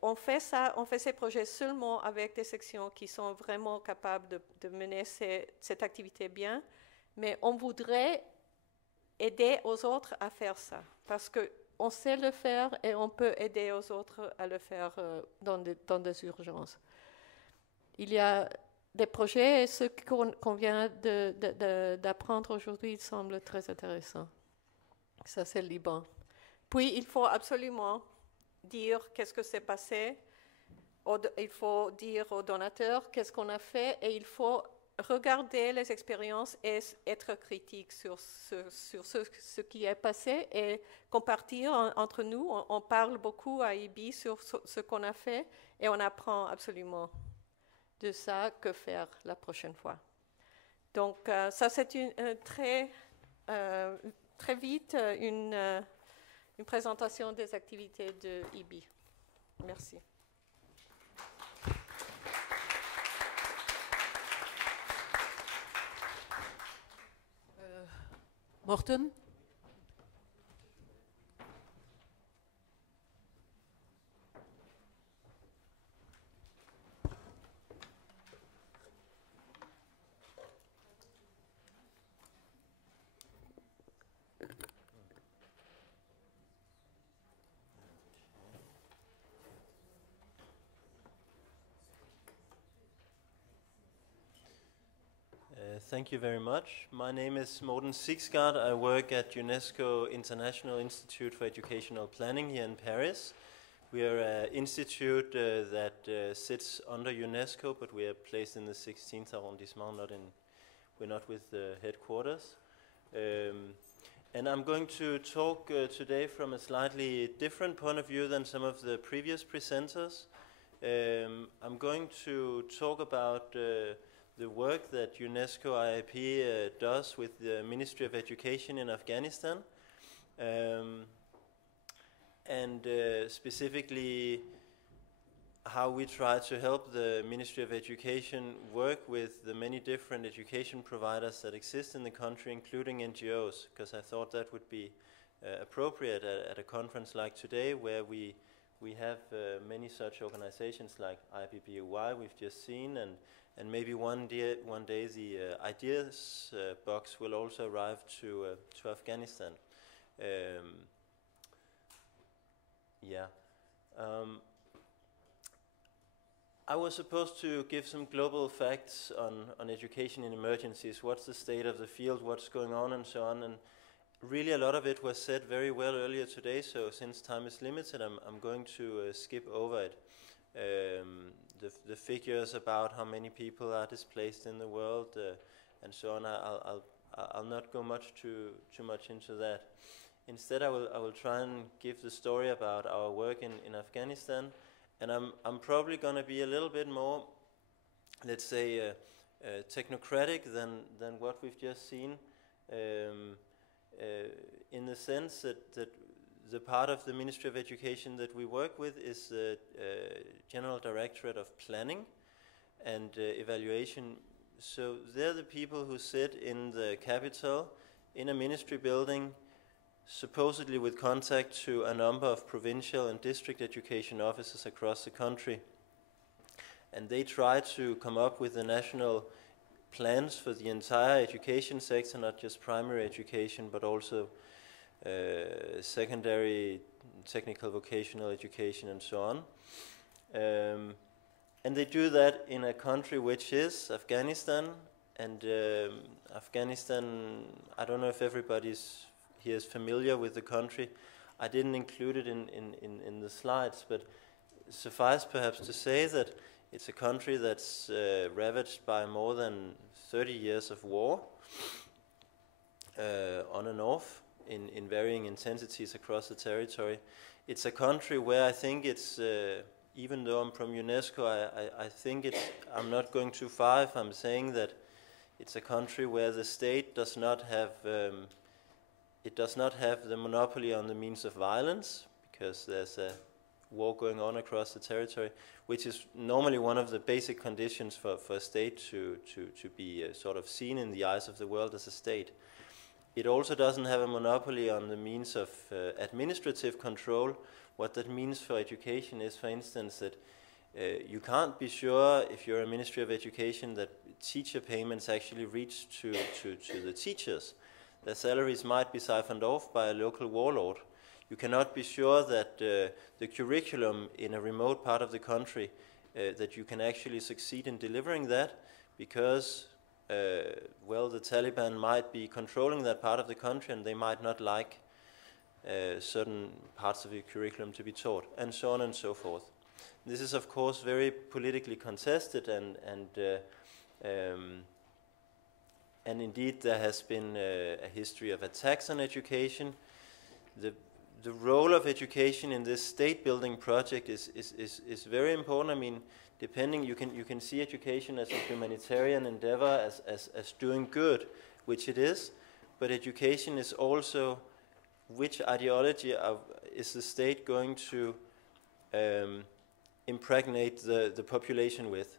On fait ces projets seulement avec des sections qui sont vraiment capables de mener cette activité bien, mais on voudrait aider aux autres à faire ça, parce qu'on sait le faire et on peut aider aux autres à le faire dans des urgences. Il y a des projets, et ceux qu'on vient d'apprendre aujourd'hui semblent très intéressants. Ça, c'est le Liban. Puis, il faut absolument dire qu'est-ce que s'est passé, il faut dire aux donateurs qu'est-ce qu'on a fait, et il faut regarder les expériences et être critique sur ce qui est passé et compartir entre nous. On parle beaucoup à IBI sur ce qu'on a fait et on apprend absolument de ça que faire la prochaine fois. Donc ça c'est très vite une présentation des activités de IBI. Merci. Morten? Thank you very much. My name is Morten Sigsgaard. I work at UNESCO International Institute for Educational Planning here in Paris. We are an institute that sits under UNESCO, but we are placed in the 16th arrondissement. We're not with the headquarters. And I'm going to talk today from a slightly different point of view than some of the previous presenters. I'm going to talk about the work that UNESCO IIP does with the Ministry of Education in Afghanistan, and specifically how we try to help the Ministry of Education work with the many different education providers that exist in the country, including NGOs, because I thought that would be appropriate at a conference like today, where we have many such organizations like IPPUY we've just seen, and maybe one day the ideas box will also arrive to Afghanistan. I was supposed to give some global facts on education in emergencies. What's the state of the field? What's going on, and so on. really a lot of it was said very well earlier today, so since time is limited, I'm going to skip over it. The figures about how many people are displaced in the world and so on, I'll not go too much into that. Instead, I will try and give the story about our work in Afghanistan, and I'm probably going to be a little bit more, let's say, technocratic than what we've just seen, in the sense that the part of the Ministry of Education that we work with is the General Directorate of Planning and Evaluation. So they're the people who sit in the capital, in a ministry building, supposedly with contact to a number of provincial and district education offices across the country. And they try to come up with the national plans for the entire education sector, not just primary education, but also secondary, technical, vocational education, and so on. And they do that in a country which is Afghanistan. And Afghanistan, I don't know if everybody's here is familiar with the country. I didn't include it in the slides, but suffice perhaps to say that it's a country that's ravaged by more than 30 years of war, on and off, in varying intensities across the territory. It's a country where I think it's, even though I'm from UNESCO, I think I'm not going too far if I'm saying that it's a country where the state does not have, it does not have the monopoly on the means of violence, because there's a war going on across the territory, which is normally one of the basic conditions for a state to be sort of seen in the eyes of the world as a state. It also doesn't have a monopoly on the means of administrative control. What that means for education is, for instance, that you can't be sure, if you're a Ministry of Education, that teacher payments actually reach to the teachers. Their salaries might be siphoned off by a local warlord. You cannot be sure that the curriculum in a remote part of the country, that you can actually succeed in delivering that, because well, the Taliban might be controlling that part of the country and they might not like certain parts of the curriculum to be taught, and so on and so forth. This is, of course, very politically contested, and indeed there has been a history of attacks on education. The role of education in this state-building project is very important. I mean, depending, you can see education as a humanitarian endeavor, as doing good, which it is, but education is also which ideology is the state going to impregnate the population with.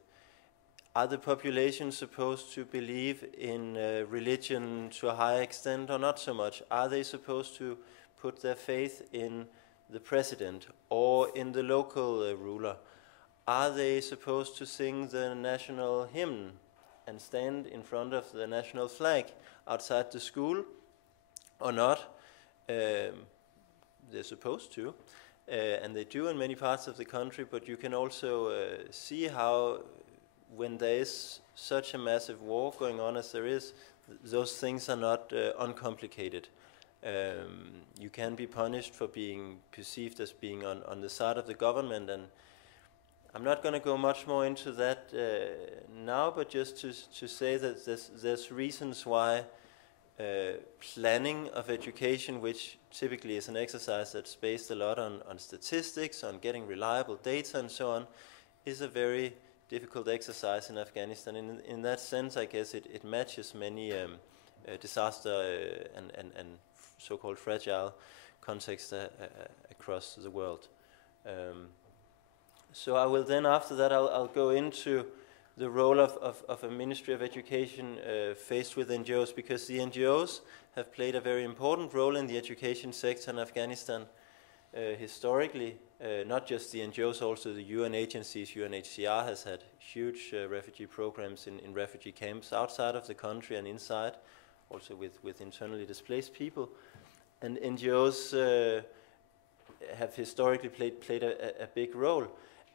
Are the population supposed to believe in religion to a high extent or not so much? Are they supposed to put their faith in the president or in the local ruler? Are they supposed to sing the national hymn and stand in front of the national flag outside the school or not? They're supposed to, and they do in many parts of the country, but you can also see how when there is such a massive war going on as there is, those things are not uncomplicated. You can be punished for being perceived as being on the side of the government, and I'm not going to go much more into that now, but just to say that there's reasons why planning of education, which typically is an exercise that's based a lot on statistics, on getting reliable data and so on, is a very difficult exercise in Afghanistan. In that sense, I guess it matches many disaster and so-called fragile contexts across the world. So I will then, after that, I'll go into the role of a Ministry of Education faced with NGOs, because the NGOs have played a very important role in the education sector in Afghanistan historically. Not just the NGOs, also the UN agencies. UNHCR has had huge refugee programs in refugee camps outside of the country and inside, also with internally displaced people. And NGOs have historically played a big role.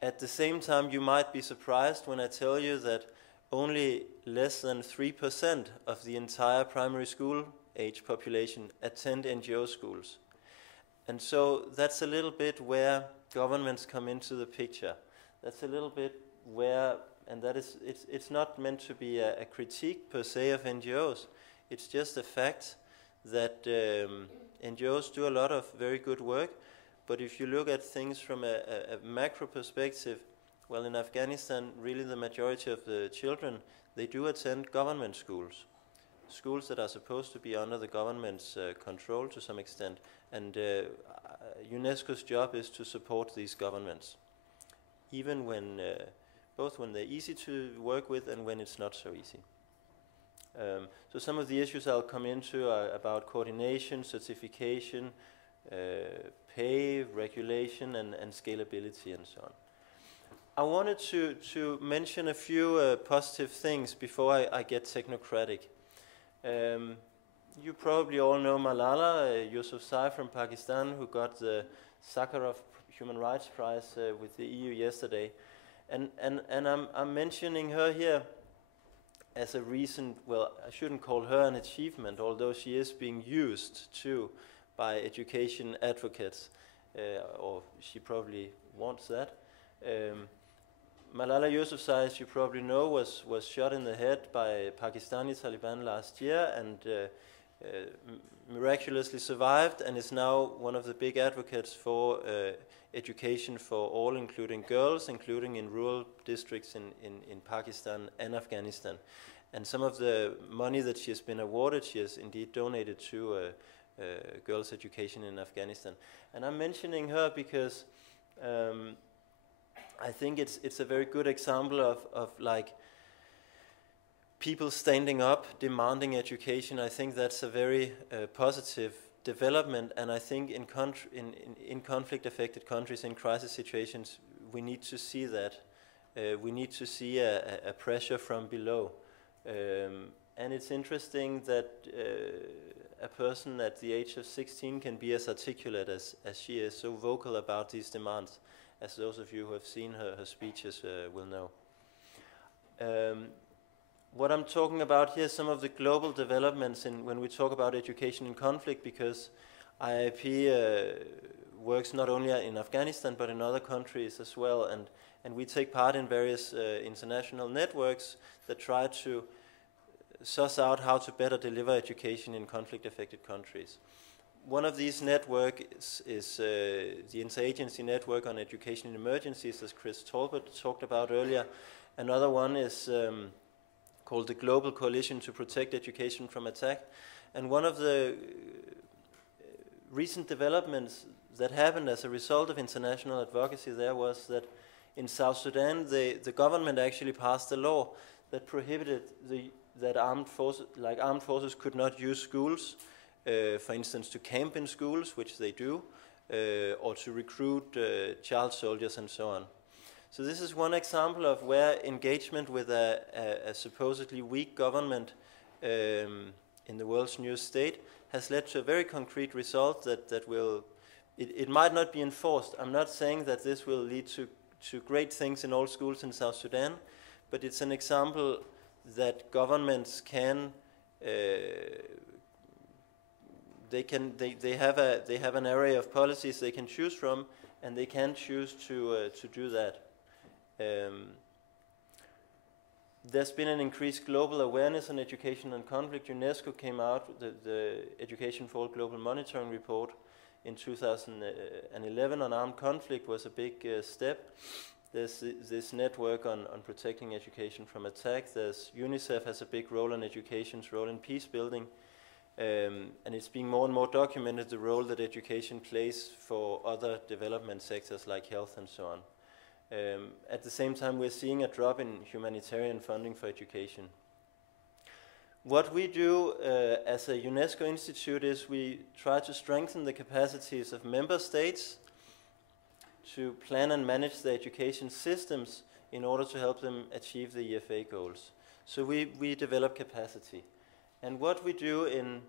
At the same time, you might be surprised when I tell you that only less than 3% of the entire primary school age population attend NGO schools. And so that's a little bit where governments come into the picture. That's a little bit where, and that is, it's not meant to be a critique per se of NGOs. It's just a fact that NGOs do a lot of very good work, but if you look at things from a macro perspective, well, in Afghanistan, really the majority of the children, they do attend government schools. Schools that are supposed to be under the government's control to some extent. And UNESCO's job is to support these governments, even when, both when they're easy to work with and when it's not so easy. So some of the issues I'll come into are about coordination, certification, pay, regulation, and scalability, and so on. I wanted to mention a few positive things before I get technocratic. You probably all know Malala Yousafzai from Pakistan, who got the Sakharov Human Rights Prize with the EU yesterday. And I'm mentioning her here as a recent, well, I shouldn't call her an achievement, although she is being used too by education advocates, or she probably wants that. Malala Yousafzai, as you probably know, was shot in the head by Pakistani Taliban last year and miraculously survived, and is now one of the big advocates for education for all, including girls, including in rural districts in Pakistan and Afghanistan. And some of the money that she has been awarded, she has indeed donated to girls' education in Afghanistan. And I'm mentioning her because I think it's a very good example of like people standing up, demanding education. I think that's a very positive development, and I think in conflict-affected countries, in crisis situations, we need to see that. We need to see a pressure from below. And it's interesting that a person at the age of 16 can be as articulate as she is, so vocal about these demands, as those of you who have seen her speeches will know. What I'm talking about here is some of the global developments when we talk about education in conflict, because IIP works not only in Afghanistan but in other countries as well, and we take part in various international networks that try to suss out how to better deliver education in conflict-affected countries. One of these networks is the Interagency Network on Education in Emergencies, as Chris Talbot talked about earlier. Another one is called the Global Coalition to Protect Education from Attack. And one of the recent developments that happened as a result of international advocacy there was that in South Sudan, the government actually passed a law that prohibited that armed forces could not use schools, for instance, to camp in schools, which they do, or to recruit child soldiers and so on. So this is one example of where engagement with a supposedly weak government in the world's newest state has led to a very concrete result that will, it might not be enforced. I'm not saying that this will lead to great things in all schools in South Sudan, but it's an example that governments can, they have an array of policies they can choose from, and they can choose to do that. There's been an increased global awareness on education and conflict. UNESCO came out with the Education for All Global Monitoring Report in 2011 on armed conflict was a big step. There's this network on protecting education from attack. There's UNICEF has a big role on education's role in peace building. And it's being more and more documented the role that education plays for other development sectors like health and so on. At the same time, we're seeing a drop in humanitarian funding for education. What we do as a UNESCO institute is we try to strengthen the capacities of member states to plan and manage the education systems in order to help them achieve the EFA goals. So we develop capacity. And what we do in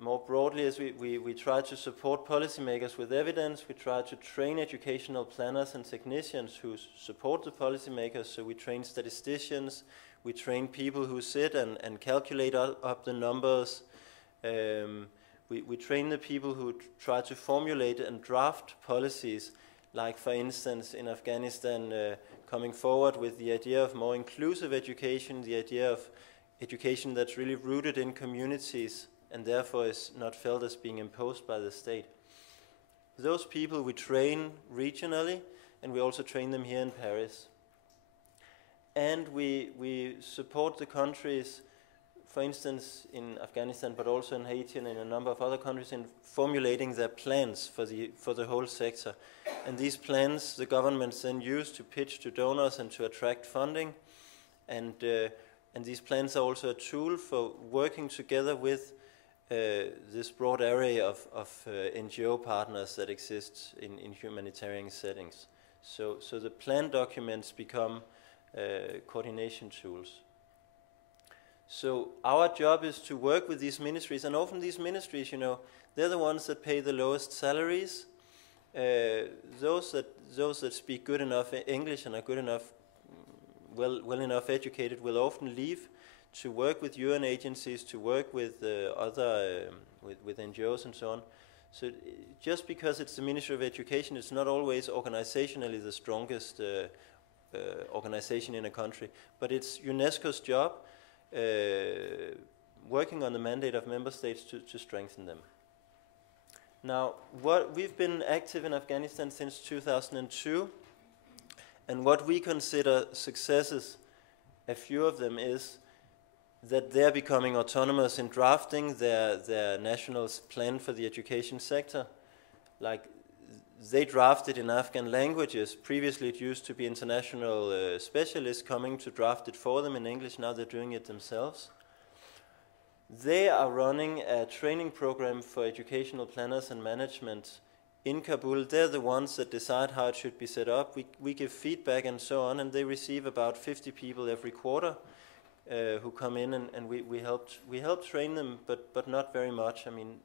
more broadly, as we try to support policymakers with evidence, we try to train educational planners and technicians who support the policymakers. So we train statisticians, we train people who sit and calculate up the numbers. We train the people who try to formulate and draft policies, like for instance in Afghanistan, coming forward with the idea of more inclusive education, the idea of education that's really rooted in communities and therefore is not felt as being imposed by the state. Those people we train regionally, and we also train them here in Paris. And we support the countries, for instance in Afghanistan, but also in Haiti and in a number of other countries, in formulating their plans for the whole sector. And these plans the governments then use to pitch to donors and to attract funding. And these plans are also a tool for working together with this broad array of NGO partners that exist in humanitarian settings. So the plan documents become coordination tools. So our job is to work with these ministries, and often these ministries, they're the ones that pay the lowest salaries. Those that speak good enough English and are good enough, well enough educated, will often leave to work with UN agencies, to work with with NGOs and so on. So just because it's the Ministry of Education, it's not always organizationally the strongest organization in a country, but it's UNESCO's job, working on the mandate of member states to strengthen them. Now, we've been active in Afghanistan since 2002, and what we consider successes, a few of them, is that they're becoming autonomous in drafting their national plan for the education sector. Like, they draft it in Afghan languages. Previously it used to be international specialists coming to draft it for them in English. Now they're doing it themselves. They are running a training program for educational planners and management in Kabul. They're the ones that decide how it should be set up. We give feedback and so on, and they receive about 50 people every quarter who come in, and we help train them, but not very much. I mean,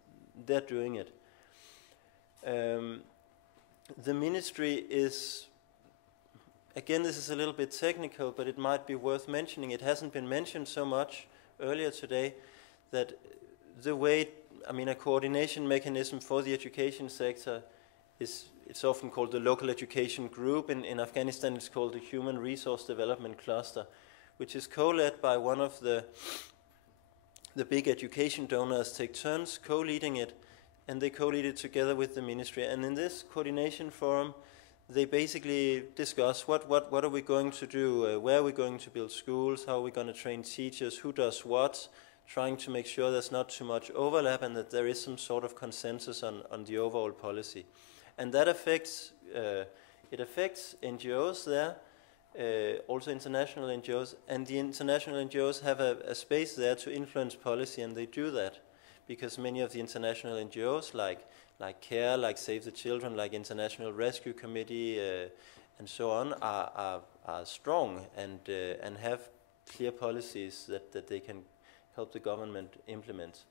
they're doing it. The ministry is, again, this is a little bit technical, but it might be worth mentioning. It hasn't been mentioned so much earlier today, that the way, a coordination mechanism for the education sector it's often called the local education group. In Afghanistan it's called the Human Resource Development Cluster, which is co-led by one of the big education donors, take turns co-leading it, and they co-lead it together with the ministry. And in this coordination forum, they basically discuss what are we going to do, where are we going to build schools, how are we going to train teachers, who does what, trying to make sure there's not too much overlap and that there is some sort of consensus on the overall policy. And that affects NGOs there, also international NGOs, and the international NGOs have a space there to influence policy, and they do that because many of the international NGOs, like CARE, like Save the Children, like International Rescue Committee, and so on, are strong and have clear policies that they can help the government implement.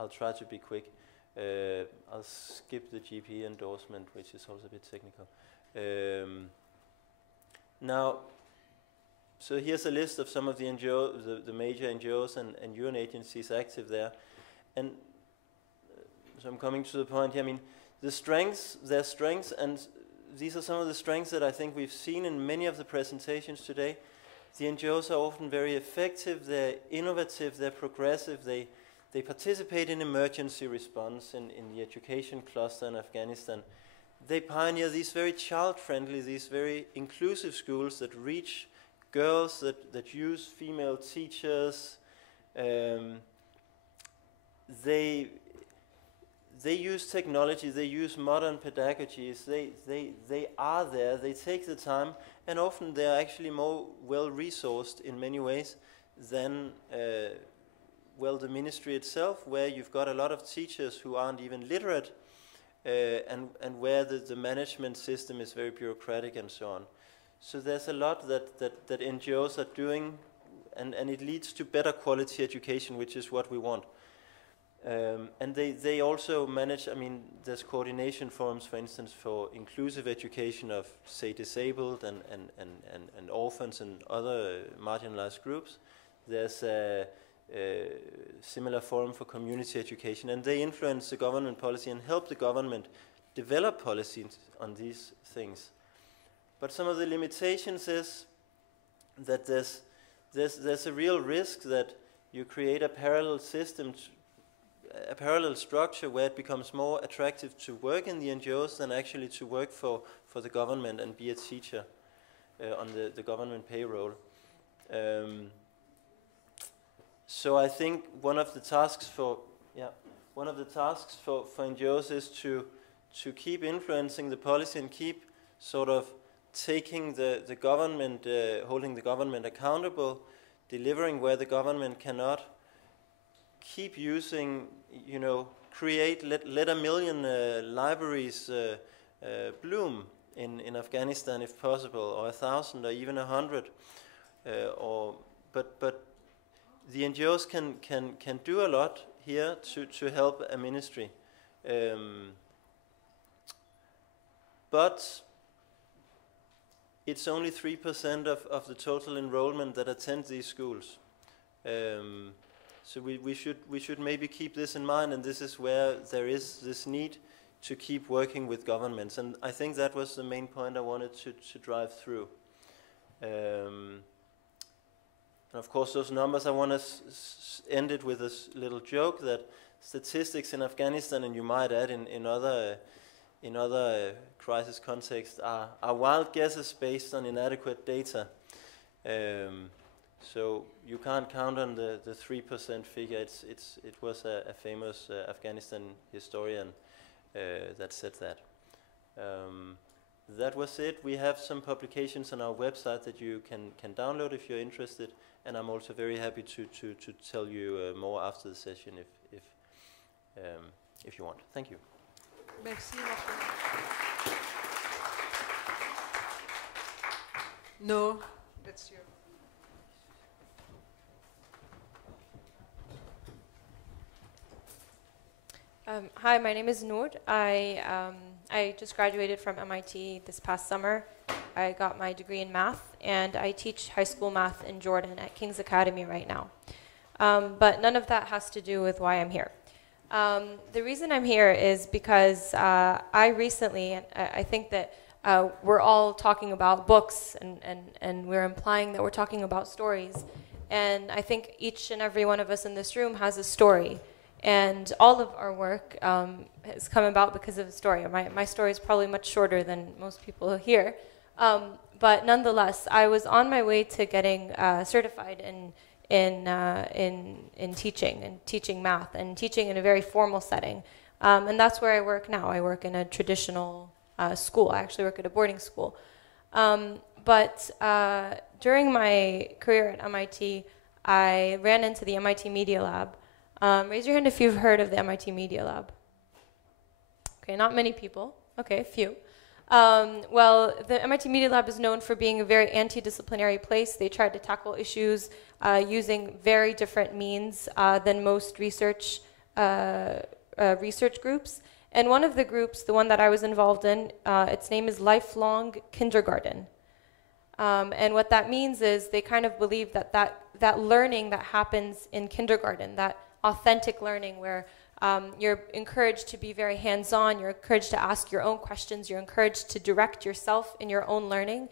I'll try to be quick. I'll skip the GP endorsement, which is also a bit technical. Now, so here's a list of some of the NGOs, the major NGOs and UN agencies active there. And so I'm coming to the point here. I mean, their strengths, and these are some of the strengths that I think we've seen in many of the presentations today. The NGOs are often very effective, they're innovative, they're progressive, they participate in emergency response in the education cluster in Afghanistan. They pioneer these very child-friendly, these very inclusive schools that reach girls, that use female teachers. They use technology, they use modern pedagogies, they are there, they take the time, and often they are actually more well-resourced in many ways than the ministry itself, where you've got a lot of teachers who aren't even literate, and where the management system is very bureaucratic and so on. So there's a lot that NGOs are doing, and it leads to better quality education, which is what we want. And they also manage, I mean, there's coordination forums, for instance, for inclusive education of, say, disabled and orphans and other marginalized groups. There's a similar forum for community education, and they influence the government policy and help the government develop policies on these things. But some of the limitations is that there's a real risk that you create a parallel system, a parallel structure where it becomes more attractive to work in the NGOs than actually to work for the government and be a teacher on the government payroll. So I think one of the tasks for NGOs is to keep influencing the policy and keep sort of taking the government, holding the government accountable, delivering where the government cannot, keep using, you know, let 1 million libraries bloom in Afghanistan if possible, or 1,000 or even 100, but the NGOs can do a lot here to help a ministry, but it's only 3% of the total enrollment that attend these schools. So we should maybe keep this in mind, and this is where there is this need to keep working with governments, and I think that was the main point I wanted to drive through. And of course, those numbers, I want to end it with a little joke that statistics in Afghanistan, and you might add in other crisis contexts, are wild guesses based on inadequate data. So you can't count on the 3% figure. It was a famous Afghanistan historian that said that. That was it. We have some publications on our website that you can download if you're interested, and I'm also very happy to tell you more after the session if you want. Thank you. Merci. No, that's you. Hi, my name is Noor. I just graduated from MIT this past summer. I got my degree in math, and I teach high school math in Jordan at King's Academy right now. But none of that has to do with why I'm here. The reason I'm here is because I recently, I think that we're all talking about books, and we're implying that we're talking about stories. And I think each and every one of us in this room has a story. And all of our work has come about because of a story. My story is probably much shorter than most people here. But nonetheless, I was on my way to getting certified in teaching math, and teaching in a very formal setting. And that's where I work now. I work in a traditional school. I actually work at a boarding school. But during my career at MIT, I ran into the MIT Media Lab. Raise your hand if you've heard of the MIT Media Lab. Okay, not many people. Okay, a few. Well, the MIT Media Lab is known for being a very anti-disciplinary place. They try to tackle issues using very different means than most research groups. And one of the groups, the one that I was involved in, its name is Lifelong Kindergarten. And what that means is they kind of believe that learning that happens in kindergarten, that authentic learning where you're encouraged to be very hands-on, you're encouraged to ask your own questions, you're encouraged to direct yourself in your own learning.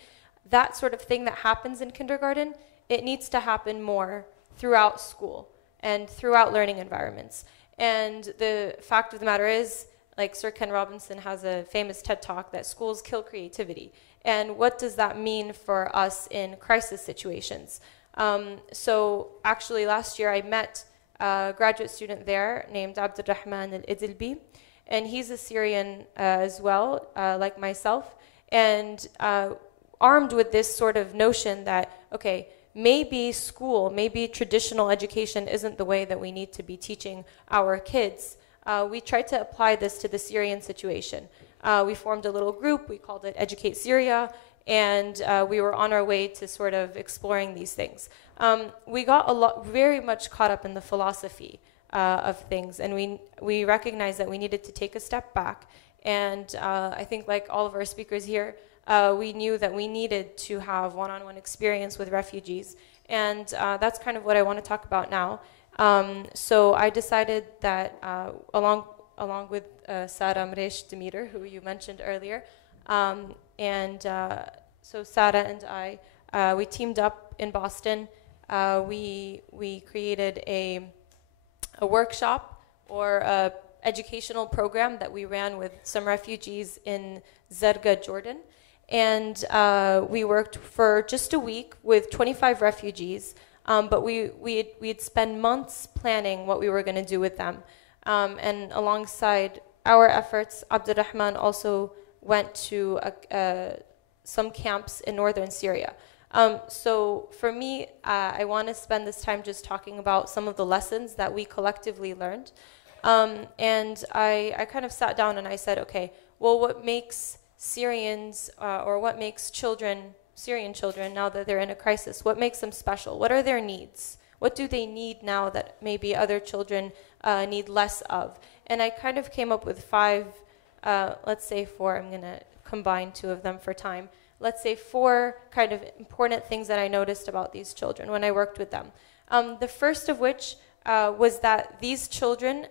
That sort of thing that happens in kindergarten, it needs to happen more throughout school and throughout learning environments. And the fact of the matter is, like Sir Ken Robinson has a famous TED Talk that schools kill creativity. And what does that mean for us in crisis situations? So actually last year I met a graduate student there named Abdurrahman Al-Idilbi, and he's a Syrian as well, like myself, and armed with this sort of notion that, okay, maybe school, maybe traditional education isn't the way that we need to be teaching our kids. We tried to apply this to the Syrian situation. We formed a little group, we called it Educate Syria, and we were on our way to sort of exploring these things. We got very much caught up in the philosophy of things, and we recognized that we needed to take a step back. And I think, like all of our speakers here, we knew that we needed to have one-on-one experience with refugees, and that's kind of what I want to talk about now. So I decided that along with Sarah Mresh Demeter, who you mentioned earlier, so Sarah and I, we teamed up in Boston. We created a workshop or a educational program that we ran with some refugees in Zarqa, Jordan. And we worked for just a week with 25 refugees, but we'd spend months planning what we were going to do with them. And alongside our efforts, Abdurrahman also went to some camps in northern Syria. So for me, I want to spend this time just talking about some of the lessons that we collectively learned. And I kind of sat down and I said, okay, well, what makes Syrians or what makes Syrian children, now that they're in a crisis, what makes them special? What are their needs? What do they need now that maybe other children need less of? And I kind of came up with let's say four, I'm going to combine two of them for time. Let's say four kind of important things that I noticed about these children when I worked with them. The first of which was that these children,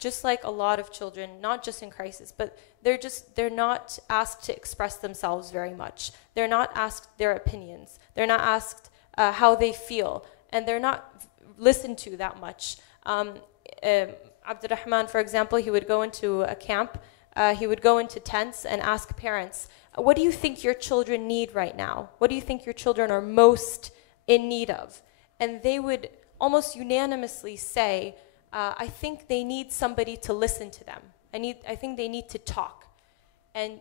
just like a lot of children, not just in crisis, but they're not asked to express themselves very much. They're not asked their opinions. They're not asked how they feel, and they're not listened to that much. Abdurrahman, for example, he would go into a camp, he would go into tents and ask parents, what do you think your children need right now? What do you think your children are most in need of? And they would almost unanimously say, I think they need somebody to listen to them. I think they need to talk. And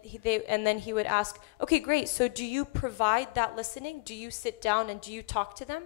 then he would ask, okay, great, so do you provide that listening? Do you sit down and do you talk to them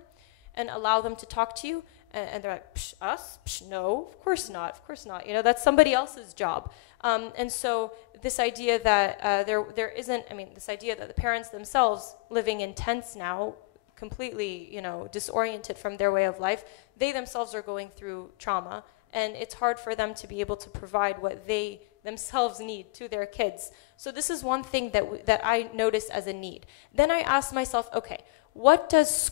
and allow them to talk to you? And they're like, Psh, us? Psh, no, of course not, of course not. You know, that's somebody else's job. And so this idea that there isn't, this idea that the parents themselves living in tents now, completely, disoriented from their way of life, they themselves are going through trauma, and it's hard for them to be able to provide what they themselves need to their kids. So this is one thing that I noticed as a need. Then I asked myself, okay, what does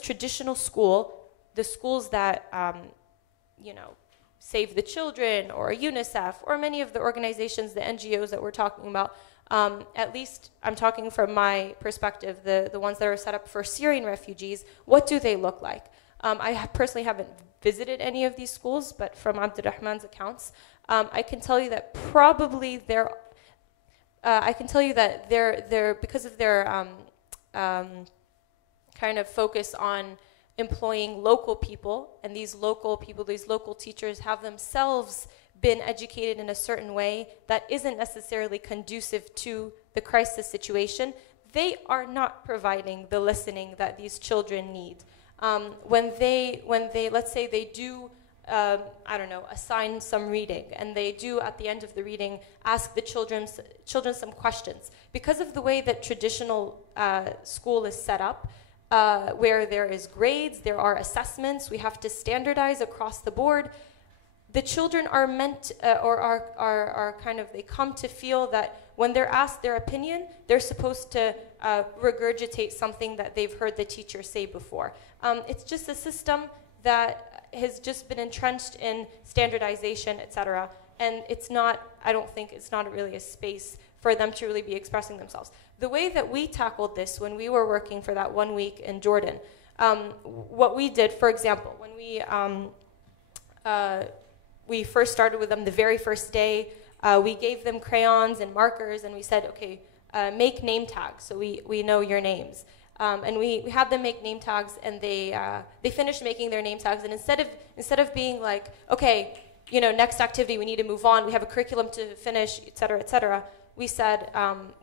traditional school, the schools that, Save the Children or UNICEF or many of the organizations, the NGOs that we're talking about, at least I'm talking from my perspective, the ones that are set up for Syrian refugees, what do they look like? I personally haven't visited any of these schools, but from Abdurrahman's accounts, I can tell you that probably they're because of their kind of focus on employing local people, and these local teachers have themselves been educated in a certain way that isn't necessarily conducive to the crisis situation, they are not providing the listening that these children need. When they let's say they do, assign some reading, and they do at the end of the reading ask the children some questions. Because of the way that traditional school is set up, where there is grades, there are assessments, we have to standardize across the board. The children are meant, they come to feel that when they're asked their opinion, they're supposed to regurgitate something that they've heard the teacher say before. It's just a system that has just been entrenched in standardization, etc. And I don't think it's not really a space for them to really be expressing themselves. The way that we tackled this when we were working for that 1 week in Jordan, what we did, for example, when we first started with them the very first day, we gave them crayons and markers, and we said, okay, make name tags so we know your names. And we had them make name tags, and they finished making their name tags, and instead of being like, okay, next activity, we need to move on, we have a curriculum to finish, et cetera, we said,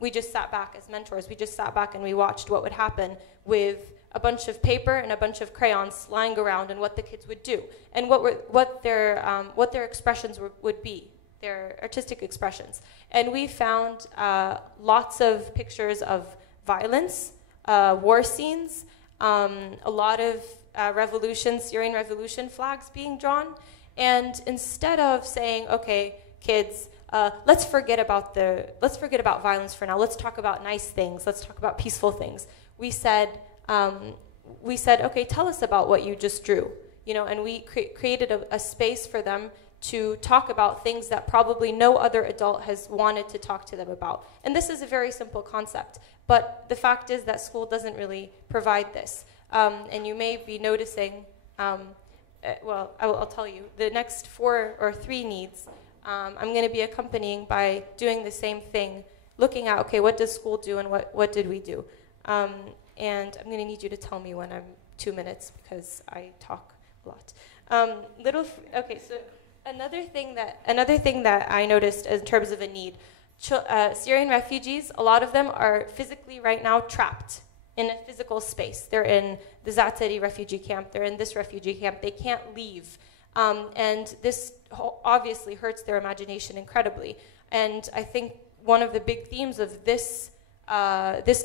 we just sat back as mentors. We just sat back and we watched what would happen with a bunch of paper and a bunch of crayons lying around, and what the kids would do, and what their expressions would be, their artistic expressions. And we found lots of pictures of violence, war scenes, a lot of Syrian revolution flags being drawn, And instead of saying, okay, kids, let's forget about violence for now. Let's talk about nice things. Let's talk about peaceful things. We said, okay, tell us about what you just drew. And we created a space for them to talk about things that probably no other adult has wanted to talk to them about. And this is a very simple concept, but the fact is that school doesn't really provide this. And you may be noticing, I'll tell you, the next 4 or 3 needs, I'm going to be accompanying by doing the same thing, looking at, okay, what does school do and what did we do? And I'm going to need you to tell me when I'm 2 minutes because I talk a lot. So another thing that I noticed in terms of a need, Syrian refugees, a lot of them are physically right now trapped in a physical space. They're in the Zaatari refugee camp. They're in this refugee camp. They can't leave. And this obviously hurts their imagination incredibly. And I think one of the big themes of this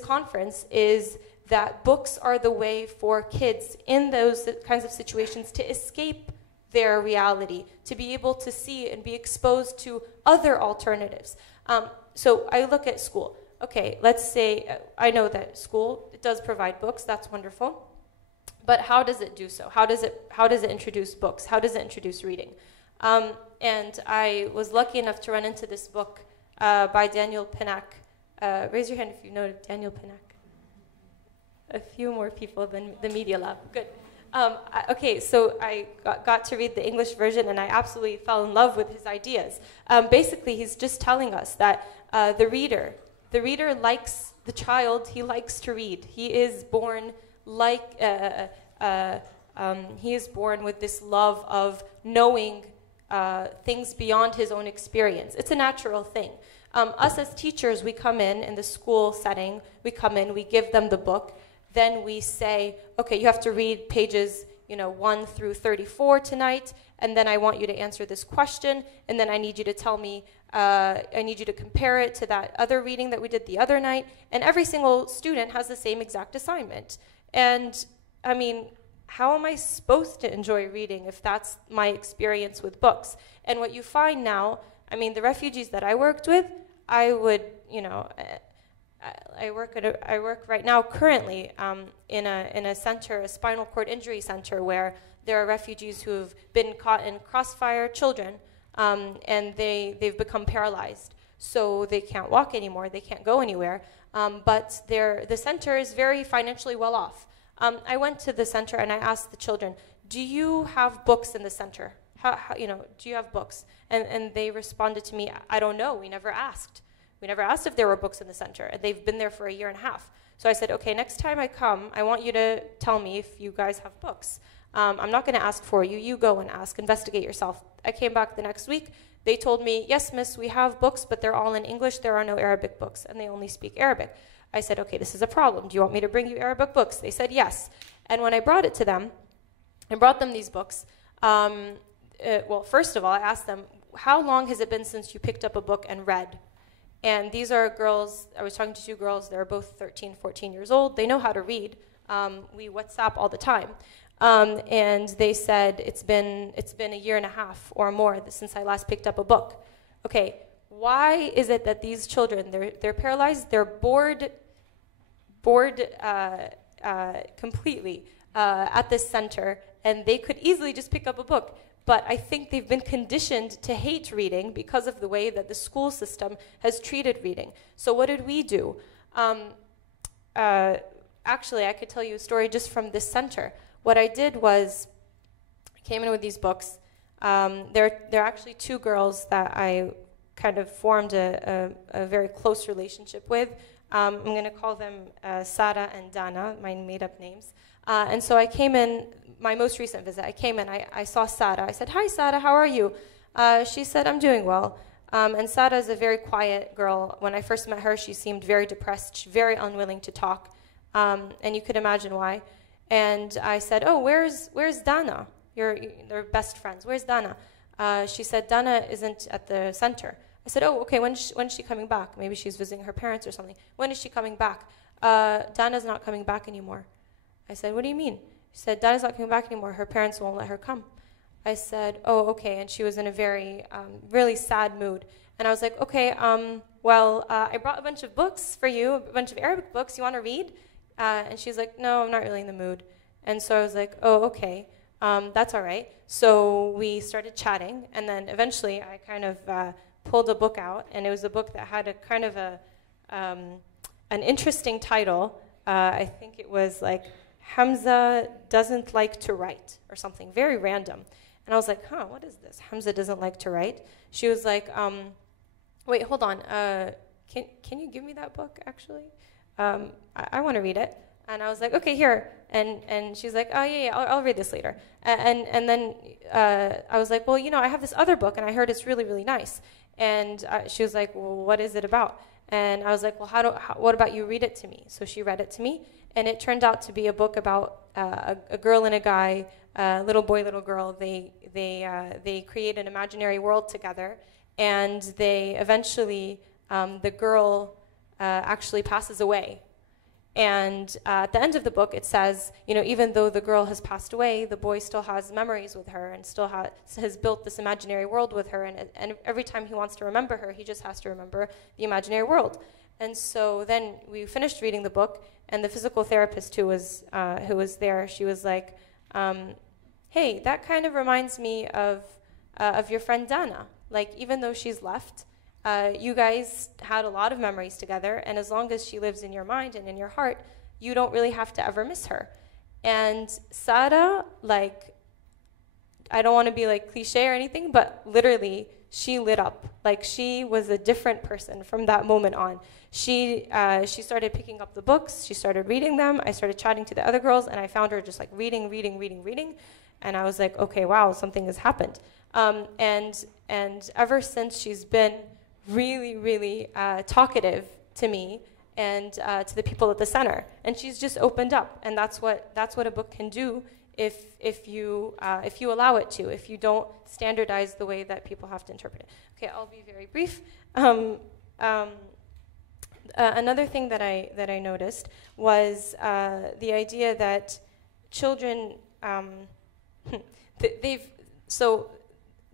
conference is that books are the way for kids in those kinds of situations to escape their reality, to be able to see and be exposed to other alternatives. So I look at school. Okay, let's say I know that school does provide books. That's wonderful. But how does it do so? How does it introduce books? How does it introduce reading? And I was lucky enough to run into this book by Daniel Pinnock. Raise your hand if you know Daniel Pinnock. A few more people than the Media Lab. Good. Okay, so I got to read the English version, and I absolutely fell in love with his ideas. Basically, he's just telling us that the reader likes the child. He likes to read. He is born he is born with this love of knowing things beyond his own experience. It's a natural thing. Us as teachers, we come in the school setting. We come in, we give them the book. Then we say, okay, you have to read pages 1 through 34 tonight, and then I want you to answer this question, and then I need you to tell me, I need you to compare it to that other reading that we did the other night, and every single student has the same exact assignment. And, I mean, how am I supposed to enjoy reading if that's my experience with books? And what you find now, I mean, the refugees that I worked with, I would, I work right now currently in a center, a spinal cord injury center, where there are refugees who have been caught in crossfire, children, and they've become paralyzed. So they can't walk anymore, they can't go anywhere, but the center is very financially well off. I went to the center and I asked the children, do you have books in the center? Do you have books? And they responded to me, I don't know, we never asked. We never asked if there were books in the center, and they've been there for 1.5 years. So I said, okay, next time I come, I want you to tell me if you guys have books. I'm not going to ask for you. You go and ask, investigate yourself. I came back the next week. They told me, yes, miss, we have books, but they're all in English. There are no Arabic books, and they only speak Arabic. I said, okay, this is a problem. Do you want me to bring you Arabic books? They said yes. And when I brought it to them, I brought them these books. Well, first of all, I asked them, how long has it been since you picked up a book and read? And these are girls, I was talking to 2 girls, they're both 13, 14 years old. They know how to read. We WhatsApp all the time. And they said, it's been 1.5 years or more since I last picked up a book. Okay, why is it that these children, they're paralyzed, they're bored completely at this center, and they could easily just pick up a book. But I think they've been conditioned to hate reading because of the way that the school system has treated reading. So what did we do? Actually, I could tell you a story just from this center. What I did was, I came in with these books. There are actually 2 girls that I kind of formed a very close relationship with. I'm going to call them Sara and Dana, my made-up names. And so I came in, my most recent visit, I came in, I saw Sara. I said, hi, Sara, how are you? She said, I'm doing well. And Sara is a very quiet girl. When I first met her, she seemed very depressed, very unwilling to talk. And you could imagine why. And I said, oh, where's Dana? They're best friends. Where's Dana? She said, Dana isn't at the center. I said, oh, okay, when's she coming back? Maybe she's visiting her parents or something. When is she coming back? Dana's not coming back anymore. I said, what do you mean? She said, Dana's not coming back anymore. Her parents won't let her come. I said, oh, okay. And she was in a very, really sad mood. And I was like, okay, I brought a bunch of books for you, a bunch of Arabic books. You want to read? And she's like, no, I'm not really in the mood. And so I was like, oh, okay, that's all right. So we started chatting, and then eventually I kind of pulled a book out, and it was a book that had a kind of an interesting title. I think it was like, Hamza Doesn't Like to Write, or something very random. And I was like, what is this? Hamza doesn't like to write. She was like, wait, hold on. Can you give me that book, actually? I want to read it. And I was like, okay, here. And she's like, oh, yeah, I'll read this later. And then I was like, well, I have this other book, and I heard it's really, really nice. And she was like, well, what is it about? And I was like, well, what about you read it to me? So she read it to me, and it turned out to be a book about a girl and a guy, little boy, little girl. They create an imaginary world together, and they eventually, the girl actually passes away. And at the end of the book, it says, even though the girl has passed away, the boy still has memories with her and still has built this imaginary world with her. And every time he wants to remember her, he just has to remember the imaginary world. And so then we finished reading the book, and the physical therapist who was there, she was like, hey, that kind of reminds me of your friend Dana. Like, even though she's left, you guys had a lot of memories together, and as long as she lives in your mind and in your heart, you don't really have to ever miss her. And Sarah, like, I don't want to be like cliche or anything, but literally she lit up. Like, she was a different person from that moment on. She started picking up the books, she started reading them, I started chatting to the other girls, and I found her just like reading, and I was like, okay, wow, something has happened. And ever since, she's been really, really talkative to me and to the people at the center, and she's just opened up. And that's what a book can do if you allow it to, if you don't standardize the way that people have to interpret it. Okay, I'll be very brief. Another thing that I noticed was the idea that children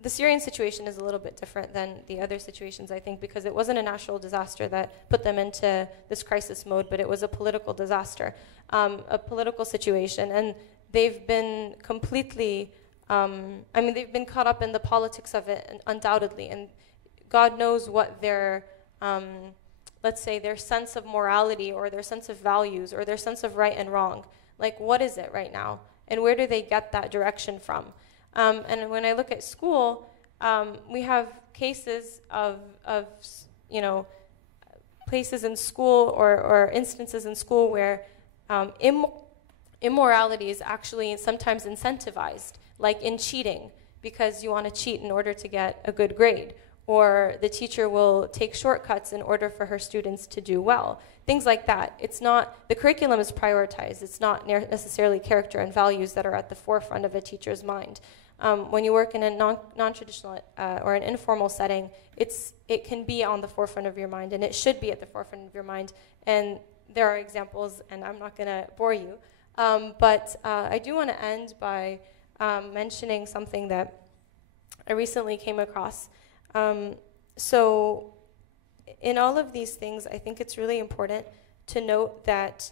the Syrian situation is a little bit different than the other situations, I think, because it wasn't a natural disaster that put them into this crisis mode, but it was a political disaster, a political situation. And they've been completely, they've been caught up in the politics of it, undoubtedly. And God knows what their, let's say, their sense of morality or their sense of values or their sense of right and wrong. Like, what is it right now? And where do they get that direction from? And when I look at school, we have cases of places in school or instances in school where immorality is actually sometimes incentivized, like in cheating, because you want to cheat in order to get a good grade, or the teacher will take shortcuts in order for her students to do well. Things like that. It's not, the curriculum is prioritized. It's not necessarily character and values that are at the forefront of a teacher's mind. When you work in a non-traditional or an informal setting, it can be on the forefront of your mind, and it should be at the forefront of your mind. And there are examples, and I'm not going to bore you, but I do want to end by mentioning something that I recently came across. So in all of these things, I think it's really important to note that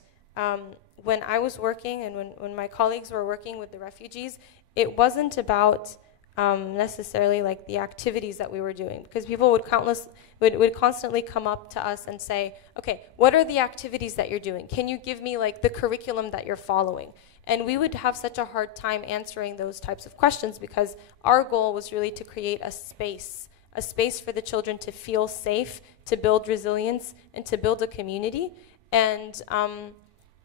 when I was working and when my colleagues were working with the refugees, it wasn't about necessarily like the activities that we were doing, because people would constantly come up to us and say, okay, what are the activities that you're doing? Can you give me like the curriculum that you're following? And we would have such a hard time answering those types of questions, because our goal was really to create a space for the children to feel safe, to build resilience, and to build a community. And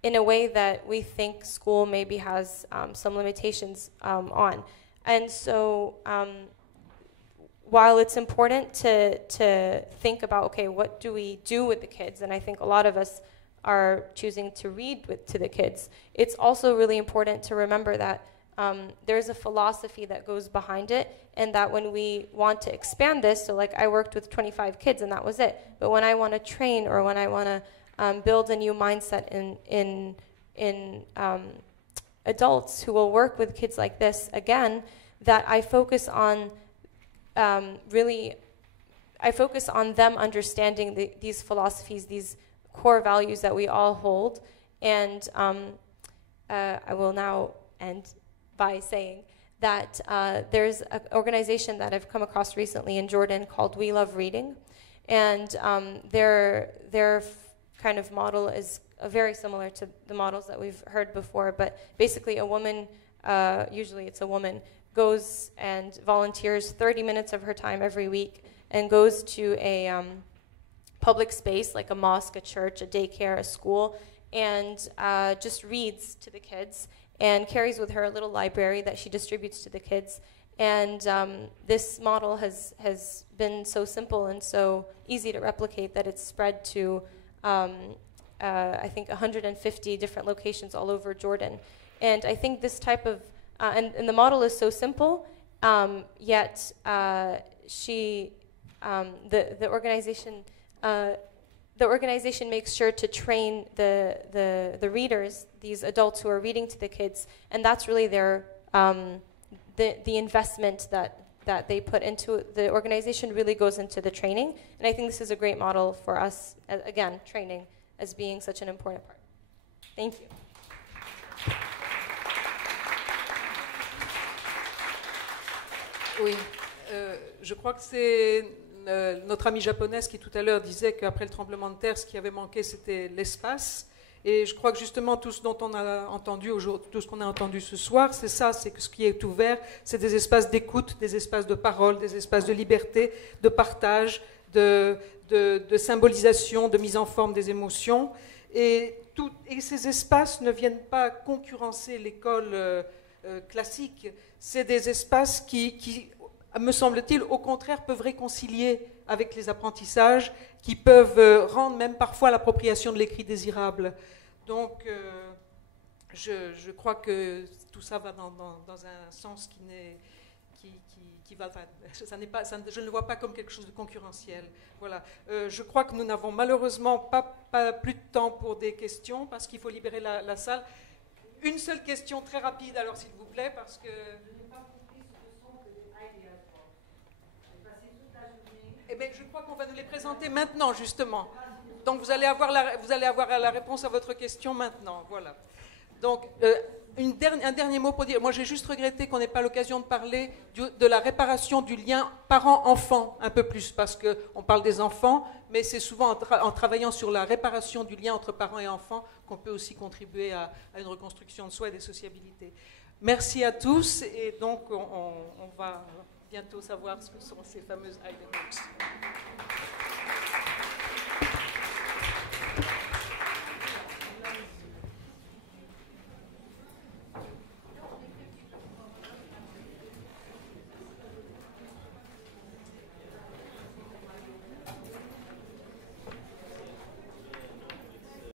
in a way that we think school maybe has some limitations on. And so while it's important to think about, okay, what do we do with the kids? And I think a lot of us are choosing to read to the kids. It's also really important to remember that there's a philosophy that goes behind it, and that when we want to expand this, so like I worked with 25 kids and that was it, but when I want to train or when I want to build a new mindset in adults who will work with kids like this, again, that I focus on I focus on them understanding these philosophies, these core values that we all hold. And I will now end by saying that there's an organization that I've come across recently in Jordan called We Love Reading. And their kind of model is very similar to the models that we've heard before. But basically a woman, usually it's a woman, goes and volunteers 30 minutes of her time every week and goes to a public space like a mosque, a church, a daycare, a school, and just reads to the kids and carries with her a little library that she distributes to the kids. And this model has been so simple and so easy to replicate that it's spread to, I think, 150 different locations all over Jordan. And I think this type of, and the model is so simple, yet the organization makes sure to train the readers, these adults who are reading to the kids, and that's really their the investment that they put into the organization really goes into the training. And I think this is a great model for us, again, training as being such an important part. Thank you. Oui, je crois que c'est notre amie japonaise qui tout à l'heure disait qu'après le tremblement de terre, ce qui avait manqué, c'était l'espace. Et je crois que justement tout ce dont on a entendu aujourd'hui, tout ce qu'on a entendu ce soir, c'est ça, c'est que ce qui est ouvert, c'est des espaces d'écoute, des espaces de parole, des espaces de liberté, de partage, de symbolisation, de mise en forme des émotions. Et ces espaces ne viennent pas concurrencer l'école classique. C'est des espaces qui, me semble-t-il, au contraire, peuvent réconcilier avec les apprentissages, qui peuvent rendre même parfois l'appropriation de l'écrit désirable. Donc, je crois que tout ça va dans un sens qui va. Je ne le vois pas comme quelque chose de concurrentiel. Voilà. Je crois que nous n'avons malheureusement pas plus de temps pour des questions parce qu'il faut libérer la salle. Une seule question très rapide, alors s'il vous plaît, parce que. Eh bien, je crois qu'on va nous les présenter maintenant, justement. Donc, vous allez avoir la réponse à votre question maintenant. Voilà. Donc, un dernier mot pour dire, moi j'ai juste regretté qu'on n'ait pas l'occasion de parler de la réparation du lien parent-enfant un peu plus, parce qu'on parle des enfants, mais c'est souvent en travaillant sur la réparation du lien entre parents et enfants qu'on peut aussi contribuer à une reconstruction de soi et des sociabilités. Merci à tous, et donc on va bientôt savoir ce que sont ces fameuses Heidenhooks.